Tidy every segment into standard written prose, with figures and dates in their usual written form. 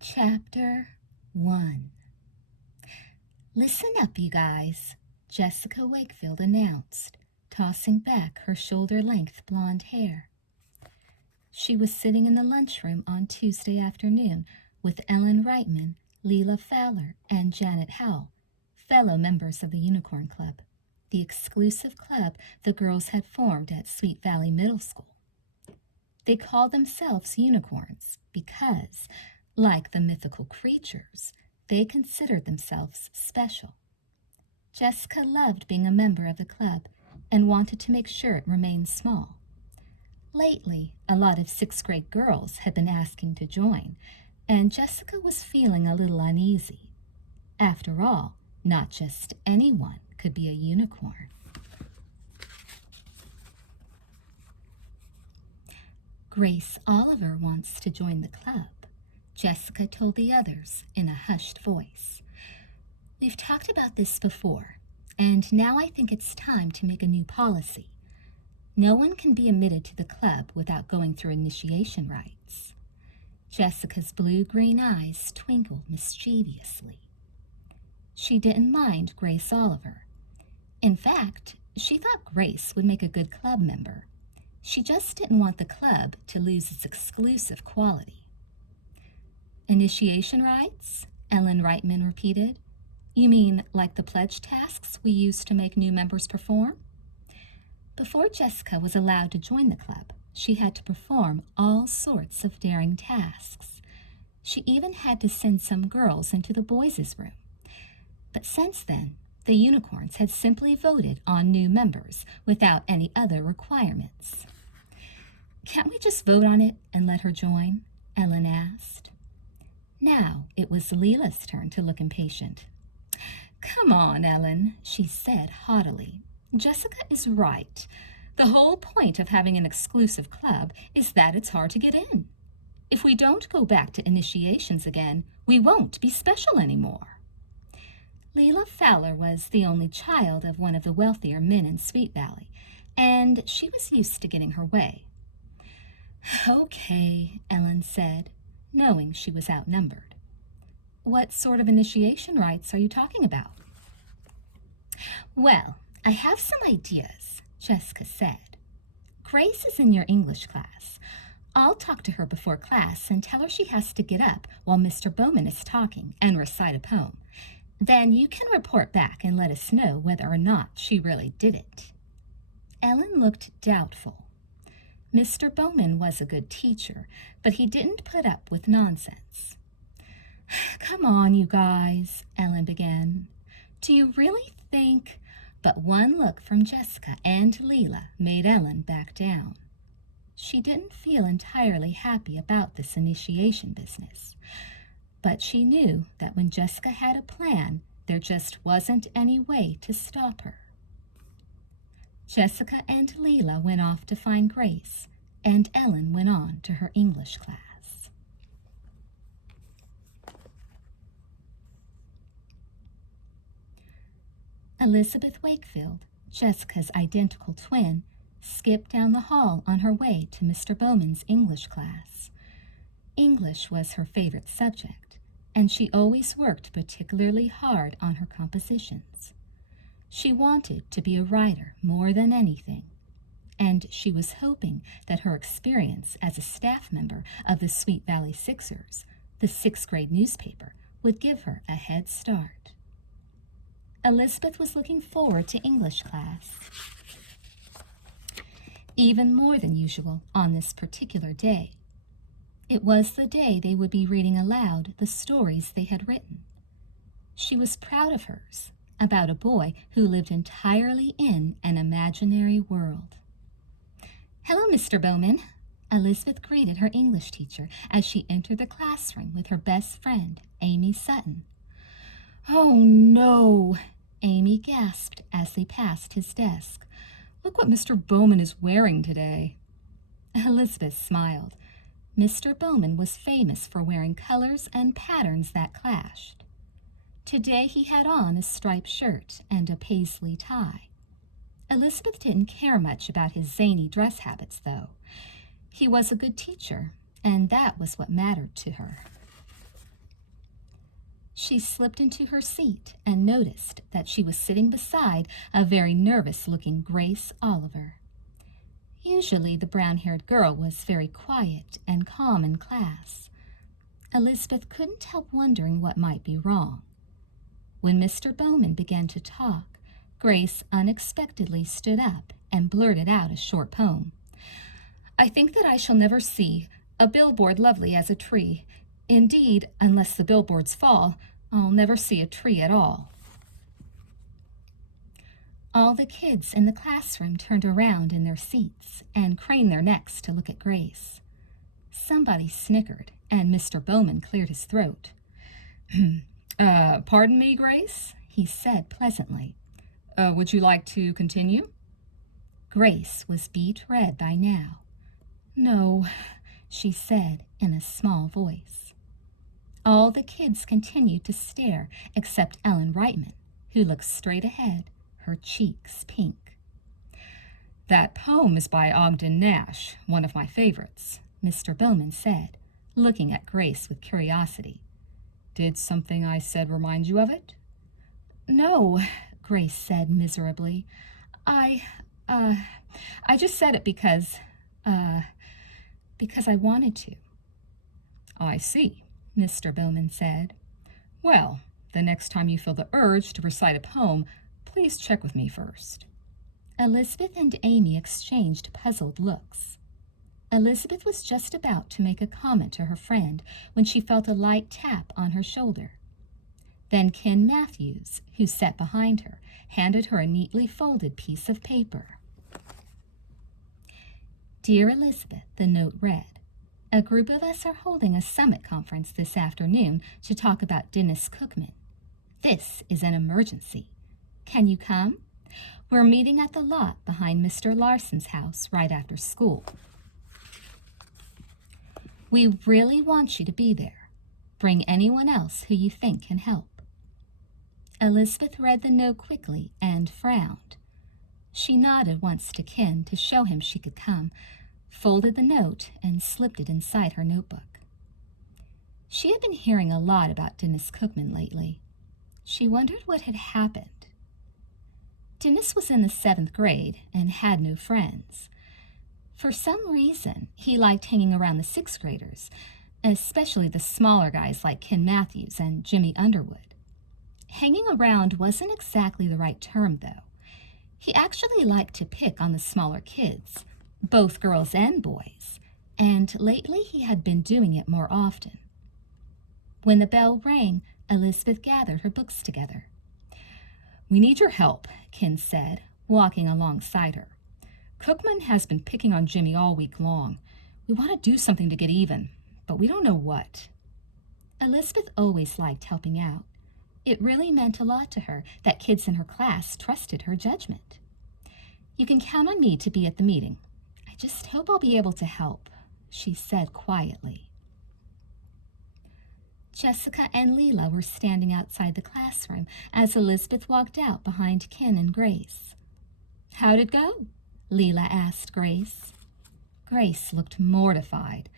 Chapter 1. "Listen up, you guys," Jessica Wakefield announced, tossing back her shoulder-length blonde hair. She was sitting in the lunchroom on Tuesday afternoon with Ellen Reitman, Leela Fowler, and Janet Howell, fellow members of the Unicorn Club, the exclusive club the girls had formed at Sweet Valley Middle School. They called themselves unicorns because, like the mythical creatures, they considered themselves special. Jessica loved being a member of the club and wanted to make sure it remained small. Lately, a lot of sixth-grade girls had been asking to join, and Jessica was feeling a little uneasy. After all, not just anyone could be a unicorn. "Grace Oliver wants to join the club," Jessica told the others in a hushed voice. "We've talked about this before, and now I think it's time to make a new policy. No one can be admitted to the club without going through initiation rites." Jessica's blue-green eyes twinkled mischievously. She didn't mind Grace Oliver. In fact, she thought Grace would make a good club member. She just didn't want the club to lose its exclusive quality. "Initiation rites?" Ellen Reitman repeated. "You mean like the pledge tasks we used to make new members perform?" Before Jessica was allowed to join the club, she had to perform all sorts of daring tasks. She even had to send some girls into the boys' room. But since then, the unicorns had simply voted on new members without any other requirements. "Can't we just vote on it and let her join?" Ellen asked. Now it was Leela's turn to look impatient. "Come on, Ellen," she said haughtily. "Jessica is right. The whole point of having an exclusive club is that it's hard to get in. If we don't go back to initiations again, we won't be special anymore." Leela Fowler was the only child of one of the wealthier men in Sweet Valley, and she was used to getting her way. "Okay," Ellen said, knowing she was outnumbered. "What sort of initiation rites are you talking about?" "Well, I have some ideas," Jessica said. "Grace is in your English class. I'll talk to her before class and tell her she has to get up while Mr. Bowman is talking and recite a poem. Then you can report back and let us know whether or not she really did it." Ellen looked doubtful. Mr. Bowman was a good teacher, but he didn't put up with nonsense. "Come on, you guys," Ellen began. "Do you really think—" But one look from Jessica and Leela made Ellen back down. She didn't feel entirely happy about this initiation business, but she knew that when Jessica had a plan, there just wasn't any way to stop her. Jessica and Leela went off to find Grace, and Ellen went on to her English class. Elizabeth Wakefield, Jessica's identical twin, skipped down the hall on her way to Mr. Bowman's English class. English was her favorite subject, and she always worked particularly hard on her compositions. She wanted to be a writer more than anything, and she was hoping that her experience as a staff member of the Sweet Valley Sixers, the sixth-grade newspaper, would give her a head start. Elizabeth was looking forward to English class. even more than usual on this particular day. It was the day they would be reading aloud the stories they had written. She was proud of hers, about a boy who lived entirely in an imaginary world. "Hello, Mr. Bowman," Elizabeth greeted her English teacher as she entered the classroom with her best friend, Amy Sutton. "Oh, no," Amy gasped as they passed his desk. "Look what Mr. Bowman is wearing today." Elizabeth smiled. Mr. Bowman was famous for wearing colors and patterns that clashed. Today he had on a striped shirt and a paisley tie. Elizabeth didn't care much about his zany dress habits, though. He was a good teacher, and that was what mattered to her. She slipped into her seat and noticed that she was sitting beside a very nervous-looking Grace Oliver. Usually the brown-haired girl was very quiet and calm in class. Elizabeth couldn't help wondering what might be wrong. When Mr. Bowman began to talk, Grace unexpectedly stood up and blurted out a short poem. "I think that I shall never see a billboard lovely as a tree. Indeed, unless the billboards fall, I'll never see a tree at all." All the kids in the classroom turned around in their seats and craned their necks to look at Grace. Somebody snickered, and Mr. Bowman cleared his throat. Pardon me, Grace," he said pleasantly. Would you like to continue?" Grace was beet red by now. "No," she said in a small voice. All the kids continued to stare except Ellen Reitman, who looked straight ahead, her cheeks pink. "That poem is by Ogden Nash, one of my favorites," Mr. Bowman said, looking at Grace with curiosity. "Did something I said remind you of it?" "No," Grace said miserably. I just said it because I wanted to." "I see," Mr. Bowman said. "Well, the next time you feel the urge to recite a poem, please check with me first." Elizabeth and Amy exchanged puzzled looks. Elizabeth was just about to make a comment to her friend when she felt a light tap on her shoulder. Then Ken Matthews, who sat behind her, handed her a neatly folded piece of paper. "Dear Elizabeth," the note read, "a group of us are holding a summit conference this afternoon to talk about Dennis Cookman. This is an emergency. Can you come? We're meeting at the lot behind Mr. Larson's house right after school. We really want you to be there. Bring anyone else who you think can help." Elizabeth read the note quickly and frowned. She nodded once to Ken to show him she could come, folded the note, and slipped it inside her notebook. She had been hearing a lot about Dennis Cookman lately. She wondered what had happened. Dennis was in the 7th grade and had no friends. For some reason, he liked hanging around the 6th graders, especially the smaller guys like Ken Matthews and Jimmy Underwood. Hanging around wasn't exactly the right term, though. He actually liked to pick on the smaller kids, both girls and boys, and lately he had been doing it more often. When the bell rang, Elizabeth gathered her books together. "We need your help," Ken said, walking alongside her. "Cookman has been picking on Jimmy all week long. We want to do something to get even, but we don't know what." Elizabeth always liked helping out. It really meant a lot to her that kids in her class trusted her judgment. "You can count on me to be at the meeting. I just hope I'll be able to help," she said quietly. Jessica and Leela were standing outside the classroom as Elizabeth walked out behind Ken and Grace. "How'd it go?" Leela asked Grace. Grace looked mortified.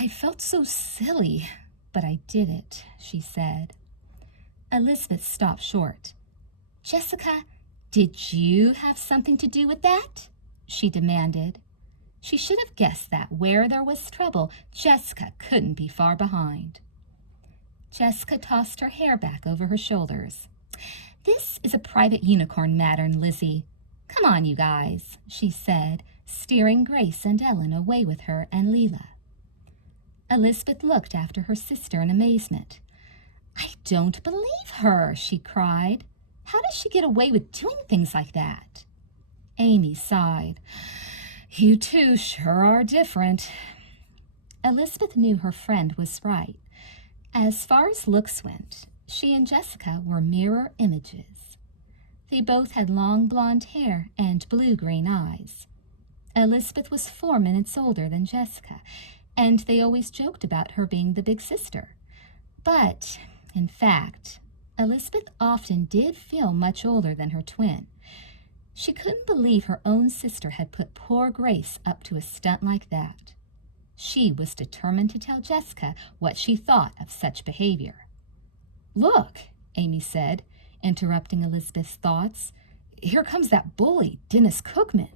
"I felt so silly, but I did it," she said. Elizabeth stopped short. "Jessica, did you have something to do with that?" she demanded. She should have guessed that where there was trouble, Jessica couldn't be far behind. Jessica tossed her hair back over her shoulders. "This is a private unicorn matter, Lizzie. Come on, you guys," she said, steering Grace and Ellen away with her and Leela. Elizabeth looked after her sister in amazement. "I don't believe her," she cried. "How does she get away with doing things like that?" Amy sighed. "You two sure are different." Elizabeth knew her friend was right. As far as looks went, she and Jessica were mirror images. They both had long blonde hair and blue-green eyes. Elizabeth was 4 minutes older than Jessica, and they always joked about her being the big sister. But, in fact, Elizabeth often did feel much older than her twin. She couldn't believe her own sister had put poor Grace up to a stunt like that. She was determined to tell Jessica what she thought of such behavior. "Look," Amy said, interrupting Elizabeth's thoughts. "Here comes that bully, Dennis Cookman."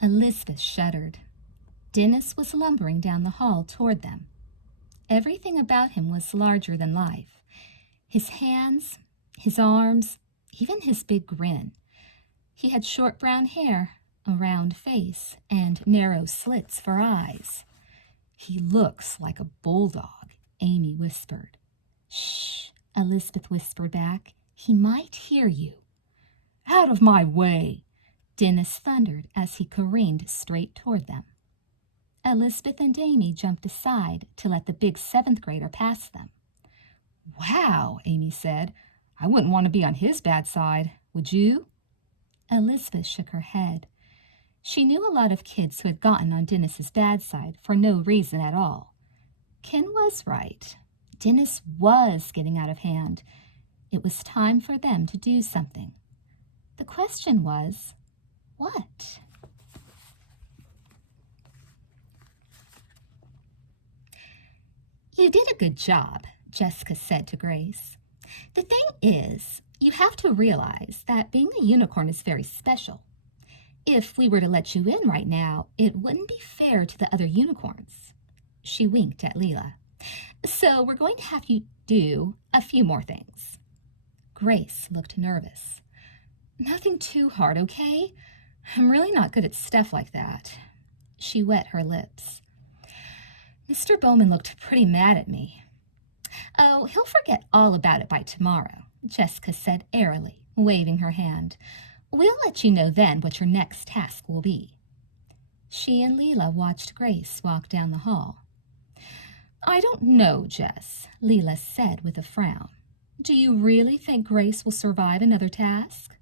Elizabeth shuddered. Dennis was lumbering down the hall toward them. Everything about him was larger than life. His hands, his arms, even his big grin. He had short brown hair, a round face, and narrow slits for eyes. "He looks like a bulldog," Amy whispered. "Shh," Elizabeth whispered back. "He might hear you." "Out of my way," Dennis thundered as he careened straight toward them. Elizabeth and Amy jumped aside to let the big 7th grader pass them. "Wow," Amy said. "I wouldn't want to be on his bad side, would you?" Elizabeth shook her head. She knew a lot of kids who had gotten on Dennis's bad side for no reason at all. Ken was right. Dennis was getting out of hand. It was time for them to do something. The question was, what? "You did a good job," Jessica said to Grace. "The thing is, you have to realize that being a unicorn is very special. If we were to let you in right now, it wouldn't be fair to the other unicorns." She winked at Leela. "So we're going to have you do a few more things." Grace looked nervous. "Nothing too hard, okay? I'm really not good at stuff like that." She wet her lips. "Mr. Bowman looked pretty mad at me." "Oh, he'll forget all about it by tomorrow," Jessica said airily, waving her hand. "We'll let you know then what your next task will be." She and Leela watched Grace walk down the hall. "I don't know, Jess," Leela said with a frown. "Do you really think Grace will survive another task?"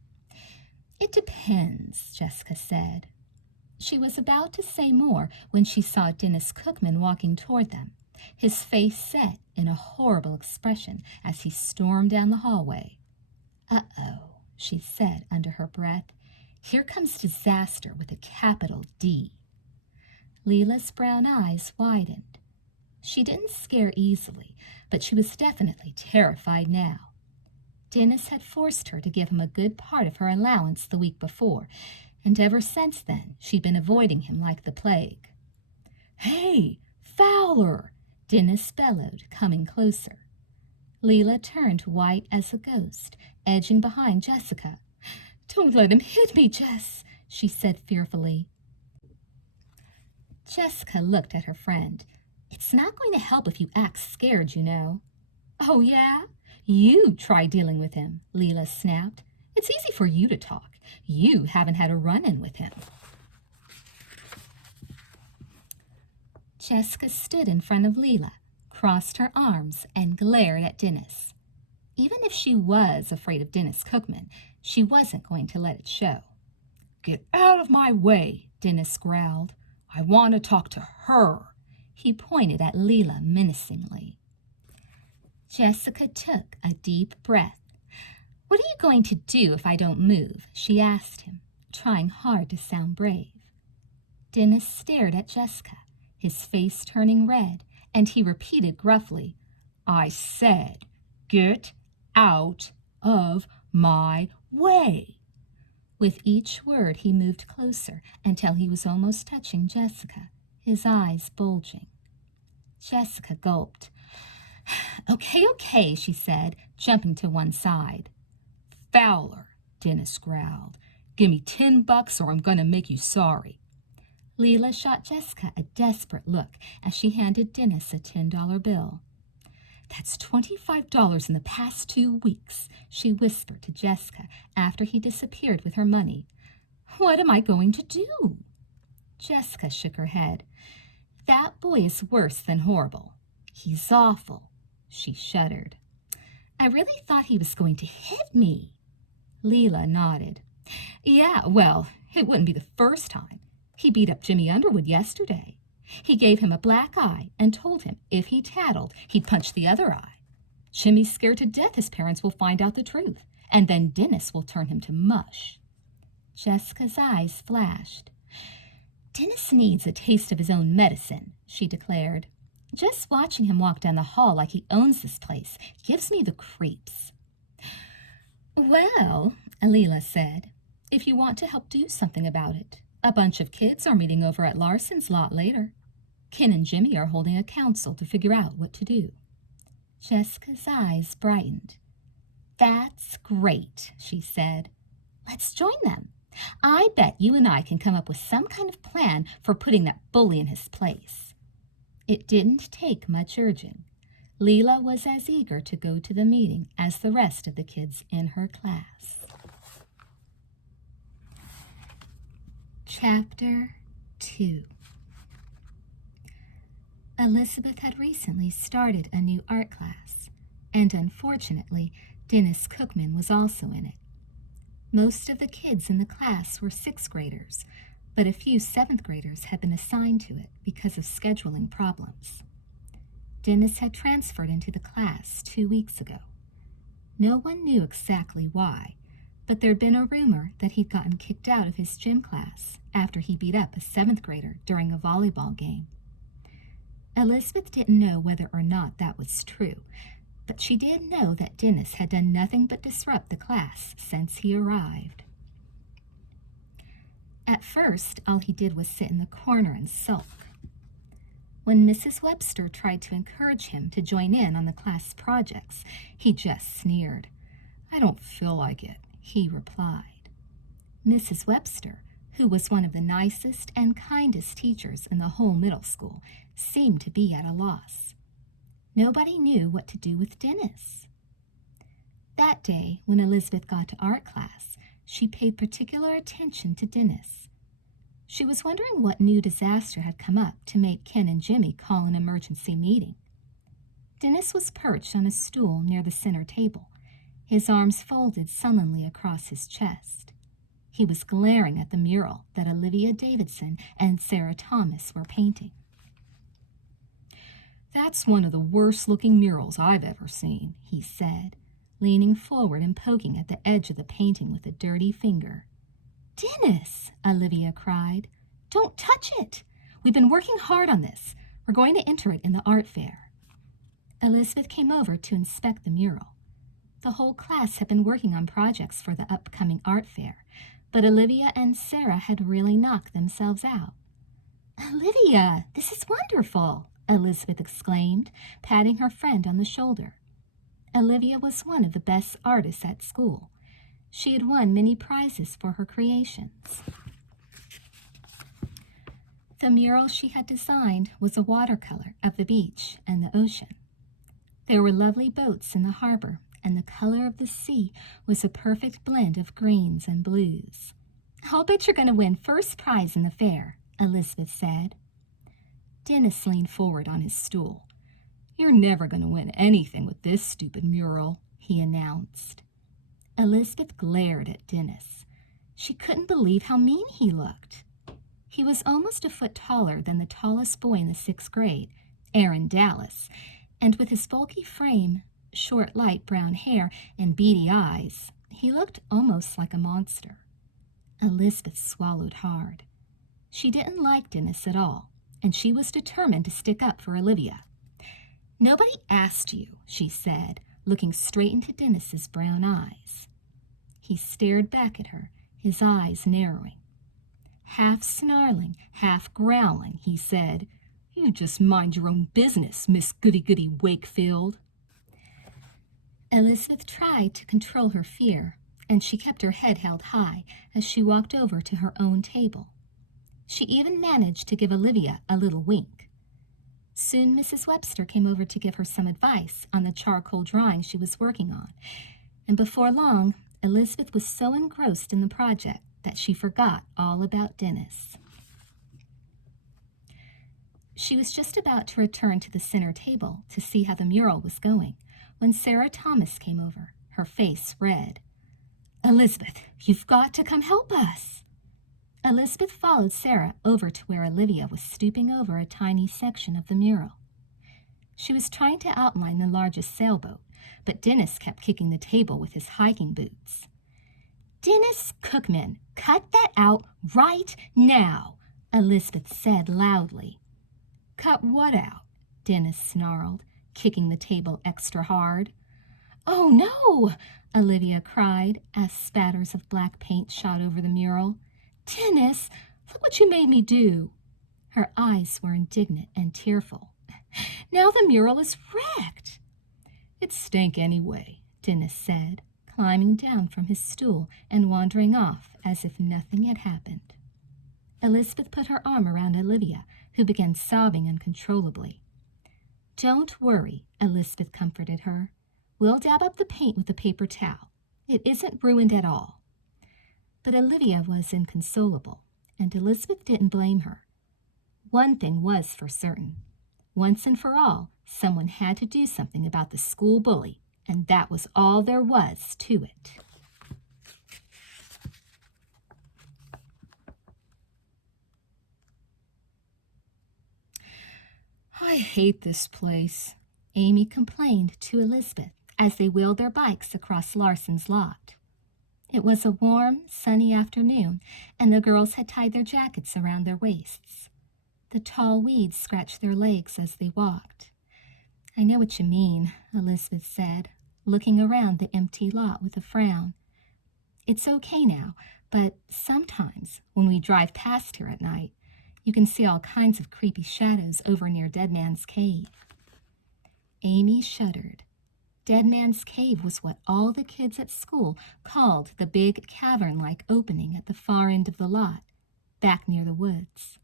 "It depends," Jessica said. She was about to say more when she saw Dennis Cookman walking toward them, his face set in a horrible expression as he stormed down the hallway. "Uh-oh," she said under her breath. "Here comes disaster with a capital D." Leela's brown eyes widened. She didn't scare easily, but she was definitely terrified now. Dennis had forced her to give him a good part of her allowance the week before, and ever since then she'd been avoiding him like the plague. "Hey, Fowler!" Dennis bellowed, coming closer. Leela turned white as a ghost, edging behind Jessica. "Don't let him hit me, Jess," she said fearfully. Jessica looked at her friend. "It's not going to help if you act scared, you know." "Oh, yeah? You try dealing with him," Leela snapped. "It's easy for you to talk. You haven't had a run-in with him." Jessica stood in front of Leela, crossed her arms, and glared at Dennis. Even if she was afraid of Dennis Cookman, she wasn't going to let it show. "Get out of my way," Dennis growled. "I want to talk to her." He pointed at Leela menacingly. Jessica took a deep breath. "What are you going to do if I don't move?" she asked him, trying hard to sound brave. Dennis stared at Jessica, his face turning red, and he repeated gruffly, "I said, get out of my way." With each word he moved closer until he was almost touching Jessica, his eyes bulging. Jessica gulped. Okay, she said, jumping to one side. "Fowler, Dennis growled. "Give me $10 or I'm going to make you sorry." Leela shot Jessica a desperate look as she handed Dennis a $10 bill. "That's $25 in the past 2 weeks," she whispered to Jessica after he disappeared with her money. "What am I going to do?" Jessica shook her head. "That boy is worse than horrible. He's awful." She shuddered. "I really thought he was going to hit me." Leela nodded. "Yeah, well, it wouldn't be the first time. He beat up Jimmy Underwood yesterday. He gave him a black eye and told him if he tattled, he'd punch the other eye. Jimmy's scared to death his parents will find out the truth, and then Dennis will turn him to mush." Jessica's eyes flashed. "Dennis needs a taste of his own medicine," she declared. "Just watching him walk down the hall like he owns this place gives me the creeps." "Well," Leela said, "if you want to help do something about it, a bunch of kids are meeting over at Larson's lot later. Ken and Jimmy are holding a council to figure out what to do." Jessica's eyes brightened. "That's great," she said. "Let's join them. I bet you and I can come up with some kind of plan for putting that bully in his place." It didn't take much urging. Leela was as eager to go to the meeting as the rest of the kids in her class. Chapter 2. Elizabeth had recently started a new art class, and unfortunately, Dennis Cookman was also in it. Most of the kids in the class were 6th graders, but a few 7th graders had been assigned to it because of scheduling problems. Dennis had transferred into the class 2 weeks ago. No one knew exactly why, but there'd been a rumor that he'd gotten kicked out of his gym class after he beat up a 7th grader during a volleyball game. Elizabeth didn't know whether or not that was true, but she did know that Dennis had done nothing but disrupt the class since he arrived. At first, all he did was sit in the corner and sulk. When Mrs. Webster tried to encourage him to join in on the class projects, he just sneered. "I don't feel like it," he replied. Mrs. Webster, who was one of the nicest and kindest teachers in the whole middle school, seemed to be at a loss. Nobody knew what to do with Dennis. That day, when Elizabeth got to art class, she paid particular attention to Dennis. She was wondering what new disaster had come up to make Ken and Jimmy call an emergency meeting. Dennis was perched on a stool near the center table, his arms folded sullenly across his chest. He was glaring at the mural that Olivia Davidson and Sarah Thomas were painting. "That's one of the worst-looking murals I've ever seen," he said, leaning forward and poking at the edge of the painting with a dirty finger. "Dennis!" Olivia cried. "Don't touch it! We've been working hard on this. We're going to enter it in the art fair." Elizabeth came over to inspect the mural. The whole class had been working on projects for the upcoming art fair, but Olivia and Sarah had really knocked themselves out. "Olivia, this is wonderful!" Elizabeth exclaimed, patting her friend on the shoulder. Olivia was one of the best artists at school. She had won many prizes for her creations. The mural she had designed was a watercolor of the beach and the ocean. There were lovely boats in the harbor, and the color of the sea was a perfect blend of greens and blues. "I'll bet you're going to win first prize in the fair," Elizabeth said. Dennis leaned forward on his stool. "You're never going to win anything with this stupid mural," he announced. Elizabeth glared at Dennis. She couldn't believe how mean he looked. He was almost a foot taller than the tallest boy in the 6th grade, Aaron Dallas, and with his bulky frame, short light brown hair, and beady eyes, he looked almost like a monster. Elizabeth swallowed hard. She didn't like Dennis at all, and she was determined to stick up for Olivia. "Nobody asked you," she said, looking straight into Dennis's brown eyes. He stared back at her, his eyes narrowing. Half snarling, half growling, he said, "You just mind your own business, Miss Goody-Goody Wakefield." Elizabeth tried to control her fear and she kept her head held high as she walked over to her own table. She even managed to give Olivia a little wink. Soon Mrs. Webster came over to give her some advice on the charcoal drawing she was working on, and before long, Elizabeth was so engrossed in the project that she forgot all about Dennis. She was just about to return to the center table to see how the mural was going when Sarah Thomas came over, her face red. "Elizabeth, you've got to come help us." Elizabeth followed Sarah over to where Olivia was stooping over a tiny section of the mural. She was trying to outline the largest sailboat, but Dennis kept kicking the table with his hiking boots. "Dennis Cookman, cut that out right now," Elizabeth said loudly. "Cut what out?" Dennis snarled, kicking the table extra hard. "Oh, no!" Olivia cried as spatters of black paint shot over the mural. "Dennis, look what you made me do." Her eyes were indignant and tearful. "Now the mural is wrecked." "It stank anyway," Dennis said, climbing down from his stool and wandering off as if nothing had happened. Elizabeth put her arm around Olivia, who began sobbing uncontrollably. "Don't worry," Elizabeth comforted her. "We'll dab up the paint with a paper towel. It isn't ruined at all." But Olivia was inconsolable, and Elizabeth didn't blame her. One thing was for certain. Once and for all, someone had to do something about the school bully, and that was all there was to it. "I hate this place," Amy complained to Elizabeth as they wheeled their bikes across Larson's lot. It was a warm, sunny afternoon, and the girls had tied their jackets around their waists. The tall weeds scratched their legs as they walked. "I know what you mean," Elizabeth said, looking around the empty lot with a frown. "It's okay now, but sometimes when we drive past here at night, you can see all kinds of creepy shadows over near Dead Man's Cave." Amy shuddered. Dead Man's Cave was what all the kids at school called the big cavern-like opening at the far end of the lot, back near the woods.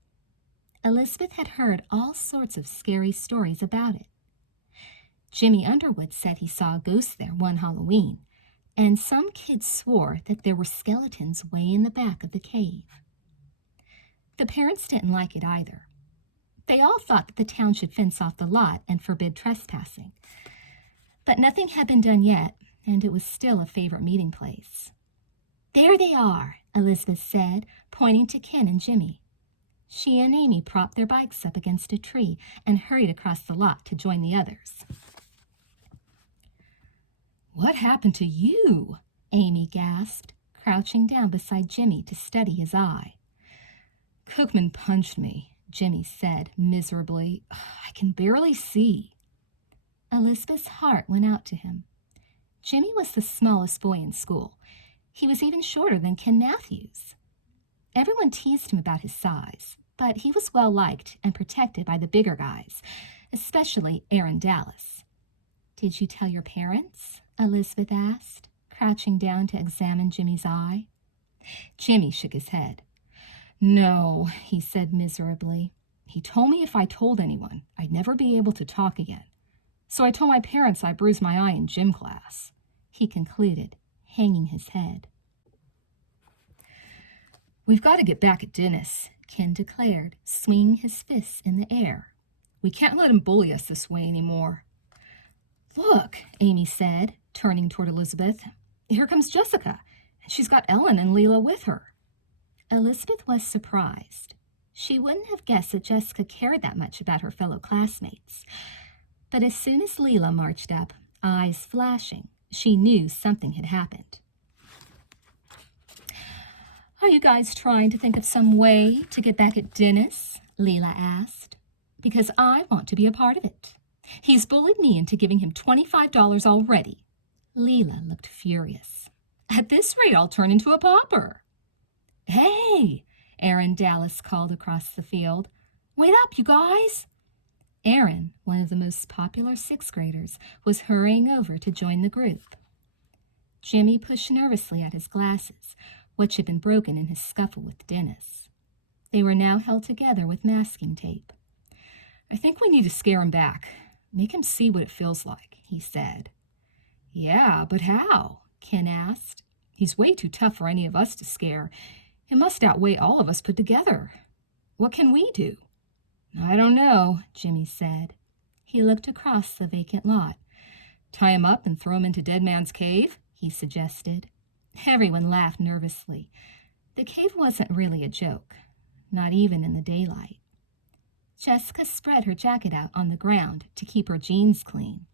Elizabeth had heard all sorts of scary stories about it. Jimmy Underwood said he saw a ghost there one Halloween, and some kids swore that there were skeletons way in the back of the cave. The parents didn't like it either. They all thought that the town should fence off the lot and forbid trespassing. But nothing had been done yet, and it was still a favorite meeting place. "There they are," Elizabeth said, pointing to Ken and Jimmy. She and Amy propped their bikes up against a tree and hurried across the lot to join the others. "What happened to you?" Amy gasped, crouching down beside Jimmy to steady his eye. "Cookman punched me," Jimmy said miserably. "I can barely see." Elizabeth's heart went out to him. Jimmy was the smallest boy in school. He was even shorter than Ken Matthews. Everyone teased him about his size, but he was well-liked and protected by the bigger guys, especially Aaron Dallas. "Did you tell your parents?" Elizabeth asked, crouching down to examine Jimmy's eye. Jimmy shook his head. "No," he said miserably. "He told me if I told anyone, I'd never be able to talk again. So I told my parents I bruised my eye in gym class," he concluded, hanging his head. "We've got to get back at Dennis," Ken declared, swinging his fists in the air. "We can't let him bully us this way anymore." "Look," Amy said, turning toward Elizabeth. "Here comes Jessica, and she's got Ellen and Leela with her." Elizabeth was surprised. She wouldn't have guessed that Jessica cared that much about her fellow classmates. But as soon as Leela marched up, eyes flashing, she knew something had happened. "Are you guys trying to think of some way to get back at Dennis?" Leela asked. "Because I want to be a part of it. He's bullied me into giving him $25 already." Leela looked furious. "At this rate, I'll turn into a pauper." "Hey!" Aaron Dallas called across the field. "Wait up, you guys!" Aaron, one of the most popular sixth graders, was hurrying over to join the group. Jimmy pushed nervously at his glasses, which had been broken in his scuffle with Dennis. They were now held together with masking tape. I think we need to scare him back. Make him see what it feels like, he said. Yeah, but how? Ken asked. He's way too tough for any of us to scare. He must outweigh all of us put together. What can we do? I don't know, Jimmy said. He looked across the vacant lot. Tie him up and throw him into Dead Man's Cave, he suggested. Everyone laughed nervously. The cave wasn't really a joke, not even in the daylight. Jessica spread her jacket out on the ground to keep her jeans clean.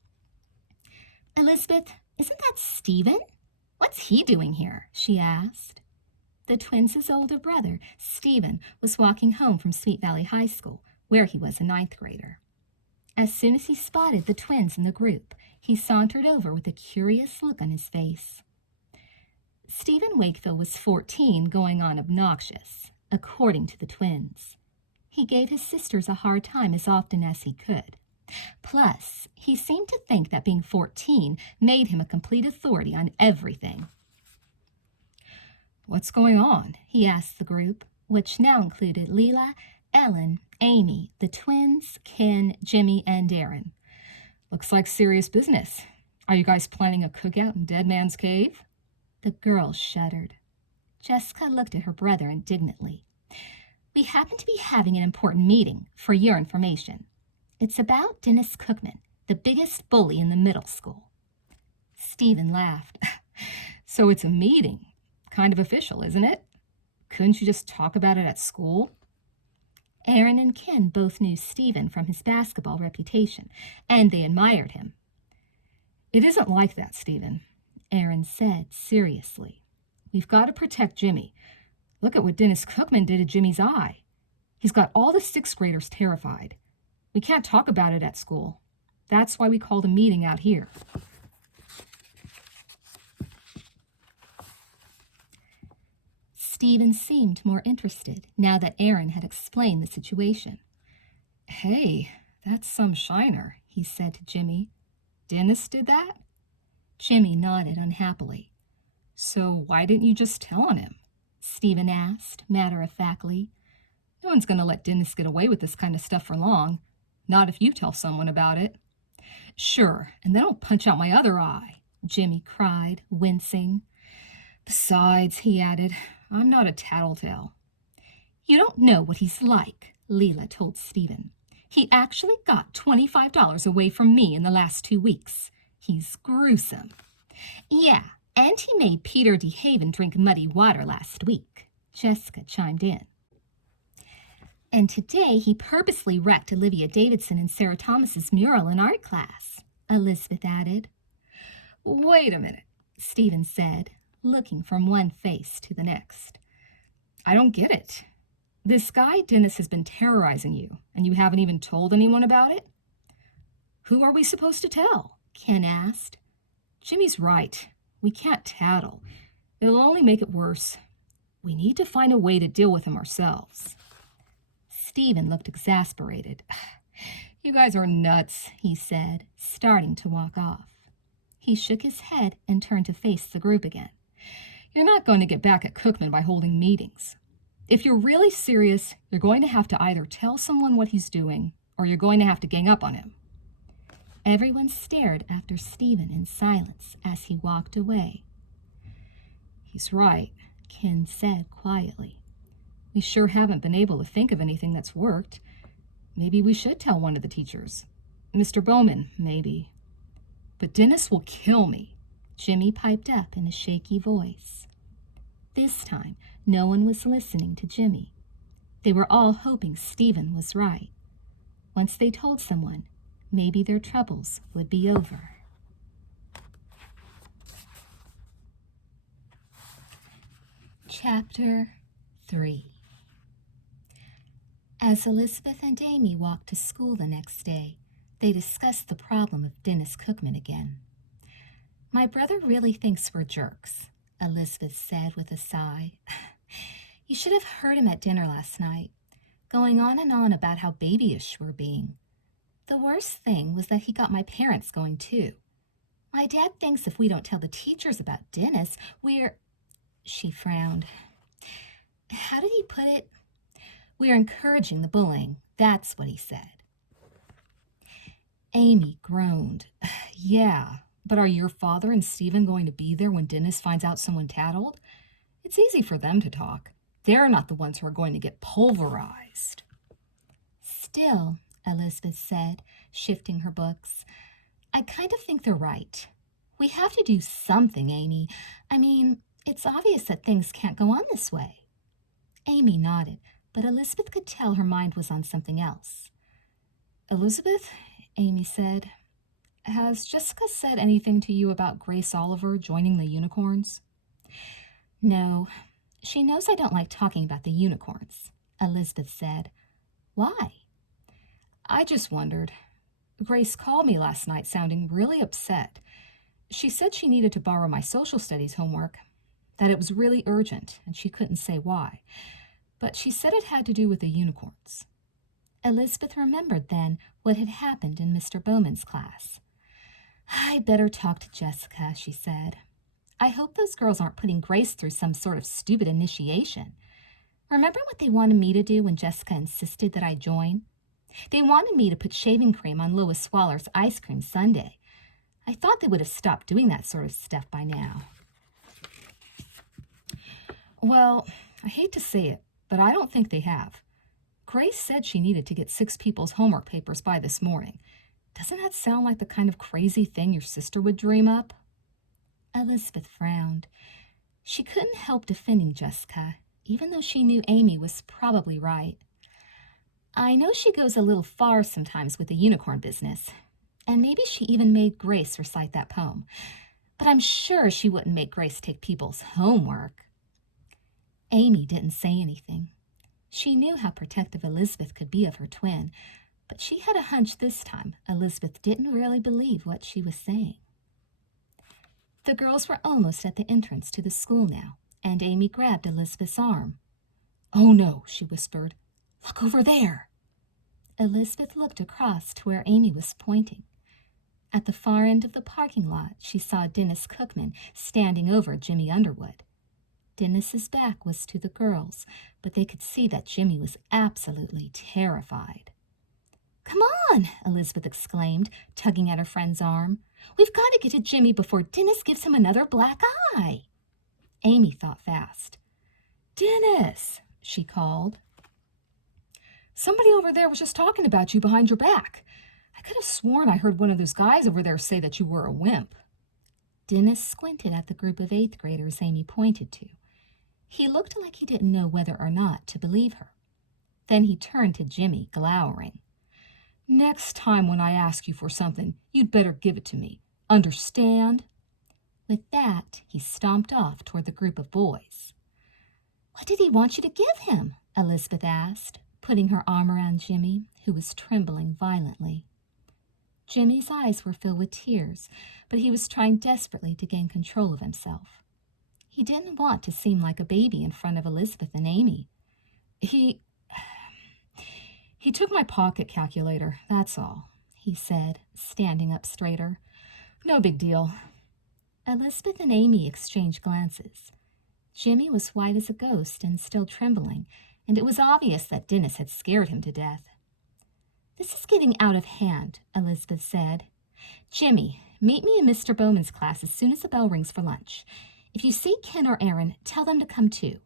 Elizabeth, isn't that Stephen? What's he doing here? She asked. The twins' older brother, Stephen, was walking home from Sweet Valley High School, where he was a ninth grader. As soon as he spotted the twins in the group, he sauntered over with a curious look on his face. Stephen Wakefield was 14, going on obnoxious, according to the twins. He gave his sisters a hard time as often as he could. Plus, he seemed to think that being 14 made him a complete authority on everything. What's going on? He asked the group, which now included Leela, Ellen, Amy, the twins, Ken, Jimmy, and Aaron. Looks like serious business. Are you guys planning a cookout in Dead Man's Cave? The girls shuddered. Jessica looked at her brother indignantly. We happen to be having an important meeting, for your information. It's about Dennis Cookman, the biggest bully in the middle school. Stephen laughed. So it's a meeting. Kind of official, isn't it? Couldn't you just talk about it at school? Aaron and Ken both knew Stephen from his basketball reputation, and they admired him. It isn't like that, Stephen, Aaron said seriously. We've got to protect Jimmy. Look at what Dennis Cookman did to Jimmy's eye. He's got all the sixth graders terrified. We can't talk about it at school. That's why we called a meeting out here. Stephen seemed more interested now that Aaron had explained the situation. Hey, that's some shiner, he said to Jimmy. Dennis did that? Jimmy nodded unhappily. So why didn't you just tell on him? Stephen asked, matter-of-factly. No one's going to let Dennis get away with this kind of stuff for long. Not if you tell someone about it. Sure, and then I'll punch out my other eye, Jimmy cried, wincing. Besides, he added, I'm not a tattletale. You don't know what he's like, Leela told Stephen. He actually got $25 away from me in the last 2 weeks. He's gruesome. Yeah, and he made Peter DeHaven drink muddy water last week, Jessica chimed in. And today he purposely wrecked Olivia Davidson and Sarah Thomas's mural in art class, Elizabeth added. Wait a minute, Stephen said, looking from one face to the next. I don't get it. This guy Dennis has been terrorizing you, and you haven't even told anyone about it? Who are we supposed to tell? Ken asked. Jimmy's right. We can't tattle. It'll only make it worse. We need to find a way to deal with him ourselves. Stephen looked exasperated. You guys are nuts, he said, starting to walk off. He shook his head and turned to face the group again. You're not going to get back at Cookman by holding meetings. If you're really serious, you're going to have to either tell someone what he's doing, or you're going to have to gang up on him. Everyone stared after Stephen in silence as he walked away. He's right, Ken said quietly. We sure haven't been able to think of anything that's worked. Maybe we should tell one of the teachers. Mr. Bowman, maybe. But Dennis will kill me, Jimmy piped up in a shaky voice. This time, no one was listening to Jimmy. They were all hoping Stephen was right. Once they told someone, maybe their troubles would be over. Chapter 3. As Elizabeth and Amy walked to school the next day, they discussed the problem of Dennis Cookman again. My brother really thinks we're jerks, Elizabeth said with a sigh. You should have heard him at dinner last night, going on and on about how babyish we're being. The worst thing was that he got my parents going too. My dad thinks if we don't tell the teachers about Dennis, we're. She frowned. How did he put it? We're encouraging the bullying. That's what he said. Amy groaned. Yeah, but are your father and Stephen going to be there when Dennis finds out someone tattled? It's easy for them to talk. They're not the ones who are going to get pulverized. Still, Elizabeth said, shifting her books, I kind of think they're right. We have to do something, Amy. I mean, it's obvious that things can't go on this way. Amy nodded, but Elizabeth could tell her mind was on something else. Elizabeth, Amy said, has Jessica said anything to you about Grace Oliver joining the unicorns? No. She knows I don't like talking about the unicorns, Elizabeth said. Why? I just wondered. Grace called me last night sounding really upset. She said she needed to borrow my social studies homework, that it was really urgent, and she couldn't say why. But she said it had to do with the unicorns. Elizabeth remembered then what had happened in Mr. Bowman's class. I better talk to Jessica, she said. I hope those girls aren't putting Grace through some sort of stupid initiation. Remember what they wanted me to do when Jessica insisted that I join? They wanted me to put shaving cream on Lois Swaller's ice cream sundae. I thought they would have stopped doing that sort of stuff by now. Well, I hate to say it, but I don't think they have. Grace said she needed to get 6 people's homework papers by this morning. Doesn't that sound like the kind of crazy thing your sister would dream up? Elizabeth frowned. She couldn't help defending Jessica, even though she knew Amy was probably right. I know she goes a little far sometimes with the unicorn business, and maybe she even made Grace recite that poem. But I'm sure she wouldn't make Grace take people's homework. Amy didn't say anything. She knew how protective Elizabeth could be of her twin, but she had a hunch this time Elizabeth didn't really believe what she was saying. The girls were almost at the entrance to the school now, and Amy grabbed Elizabeth's arm. Oh no, she whispered. Look over there. Elizabeth looked across to where Amy was pointing. At the far end of the parking lot, she saw Dennis Cookman standing over Jimmy Underwood. Dennis's back was to the girls, but they could see that Jimmy was absolutely terrified. Come on, Elizabeth exclaimed, tugging at her friend's arm. We've got to get to Jimmy before Dennis gives him another black eye. Amy thought fast. Dennis, she called. Somebody over there was just talking about you behind your back. I could have sworn I heard one of those guys over there say that you were a wimp. Dennis squinted at the group of 8th graders Amy pointed to. He looked like he didn't know whether or not to believe her. Then he turned to Jimmy, glowering. Next time when I ask you for something, you'd better give it to me. Understand? With that, he stomped off toward the group of boys. What did he want you to give him? Elizabeth asked, putting her arm around Jimmy, who was trembling violently. Jimmy's eyes were filled with tears, but he was trying desperately to gain control of himself. He didn't want to seem like a baby in front of Elizabeth and Amy. He took my pocket calculator, that's all, he said, standing up straighter. No big deal. Elizabeth and Amy exchanged glances. Jimmy was white as a ghost and still trembling, and it was obvious that Dennis had scared him to death. This is getting out of hand, Elizabeth said. Jimmy, meet me in Mr. Bowman's class as soon as the bell rings for lunch. If you see Ken or Aaron, tell them to come too.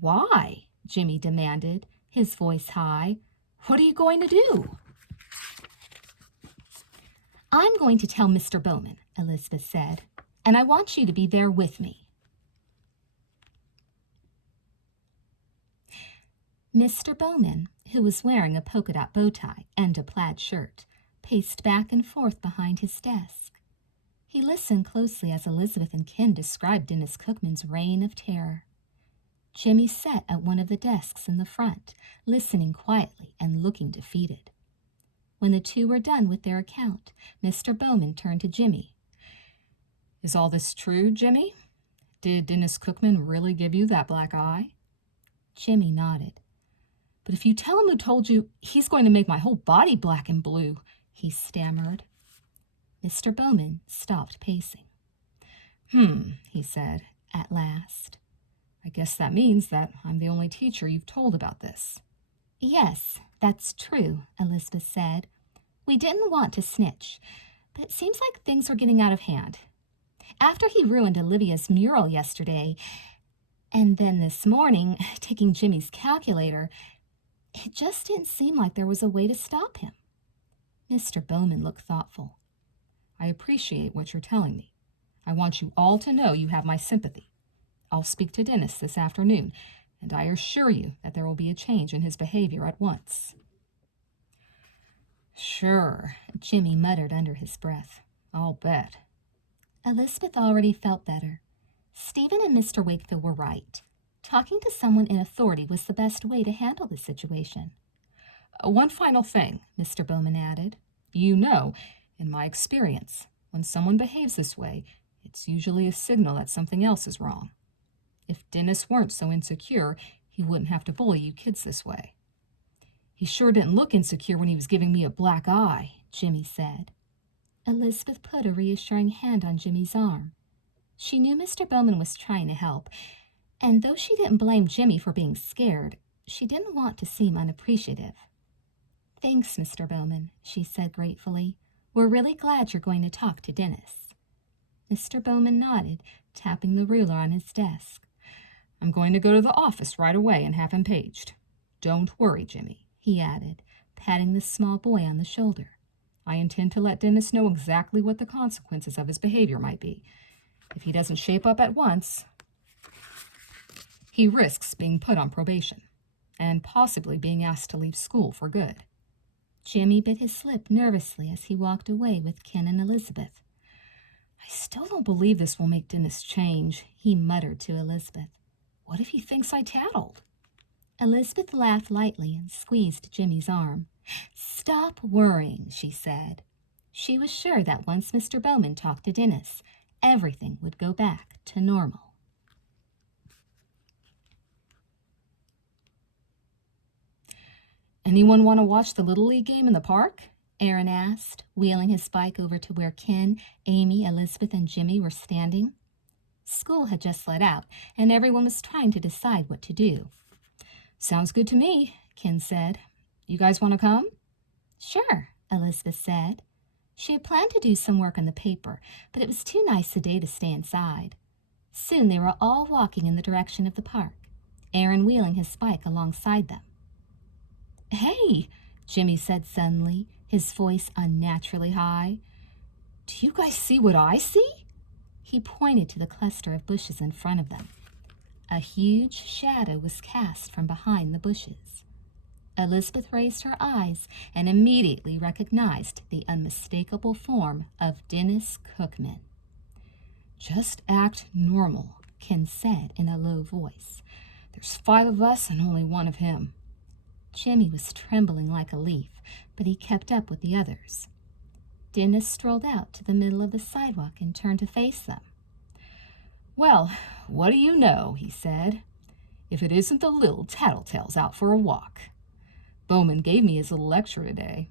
Why? Jimmy demanded, his voice high. What are you going to do? I'm going to tell Mr. Bowman, Elizabeth said, and I want you to be there with me. Mr. Bowman, who was wearing a polka dot bow tie and a plaid shirt, paced back and forth behind his desk. He listened closely as Elizabeth and Ken described Dennis Cookman's reign of terror. Jimmy sat at one of the desks in the front, listening quietly and looking defeated. When the two were done with their account, Mr. Bowman turned to Jimmy. Is all this true, Jimmy? Did Dennis Cookman really give you that black eye? Jimmy nodded. But if you tell him who told you, he's going to make my whole body black and blue, he stammered. Mr. Bowman stopped pacing. He said, at last. I guess that means that I'm the only teacher you've told about this. Yes, that's true, Elizabeth said. We didn't want to snitch, but it seems like things were getting out of hand. After he ruined Olivia's mural yesterday, and then this morning, taking Jimmy's calculator, it just didn't seem like there was a way to stop him. Mr. Bowman looked thoughtful. I appreciate what you're telling me. I want you all to know you have my sympathy. I'll speak to Dennis this afternoon, and I assure you that there will be a change in his behavior at once. Sure, Jimmy muttered under his breath. I'll bet. Elizabeth already felt better. Stephen and Mr. Wakefield were right. Talking to someone in authority was the best way to handle the situation. One final thing, Mr. Bowman added. You know, in my experience, when someone behaves this way, it's usually a signal that something else is wrong. If Dennis weren't so insecure, he wouldn't have to bully you kids this way. He sure didn't look insecure when he was giving me a black eye, Jimmy said. Elizabeth put a reassuring hand on Jimmy's arm. She knew Mr. Bowman was trying to help, and though she didn't blame Jimmy for being scared, she didn't want to seem unappreciative. Thanks, Mr. Bowman, she said gratefully. We're really glad you're going to talk to Dennis. Mr. Bowman nodded, tapping the ruler on his desk. I'm going to go to the office right away and have him paged. Don't worry, Jimmy, he added, patting the small boy on the shoulder. I intend to let Dennis know exactly what the consequences of his behavior might be. If he doesn't shape up at once, he risks being put on probation and possibly being asked to leave school for good. Jimmy bit his lip nervously as he walked away with Ken and Elizabeth. I still don't believe this will make Dennis change, he muttered to Elizabeth. What if he thinks I tattled? Elizabeth laughed lightly and squeezed Jimmy's arm. Stop worrying, she said. She was sure that once Mr. Bowman talked to Dennis, everything would go back to normal. Anyone want to watch the Little League game in the park? Aaron asked, wheeling his bike over to where Ken, Amy, Elizabeth, and Jimmy were standing. School had just let out, and everyone was trying to decide what to do. Sounds good to me, Ken said. You guys want to come? Sure, Elizabeth said. She had planned to do some work on the paper, but it was too nice a day to stay inside. Soon they were all walking in the direction of the park, Aaron wheeling his bike alongside them. Hey, Jimmy said suddenly, his voice unnaturally high. Do you guys see what I see? He pointed to the cluster of bushes in front of them. A huge shadow was cast from behind the bushes. Elizabeth raised her eyes and immediately recognized the unmistakable form of Dennis Cookman. Just act normal, Ken said in a low voice. There's 5 of us and only 1 of him. Jimmy was trembling like a leaf, but he kept up with the others. Dennis strolled out to the middle of the sidewalk and turned to face them. Well, what do you know, he said. If it isn't the little tattletales out for a walk. Bowman gave me his little lecture today.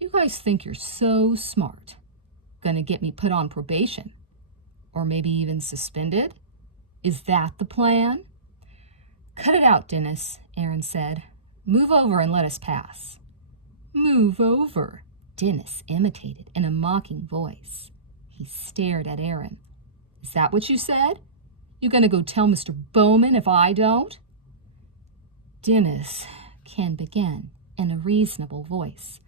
You guys think you're so smart. Gonna get me put on probation. Or maybe even suspended? Is that the plan? Cut it out, Dennis, Aaron said. Move over and let us pass. Move over, Dennis imitated in a mocking voice. He stared at Aaron. Is that what you said? You gonna go tell Mr. Bowman if I don't? Dennis, Ken began in a reasonable voice.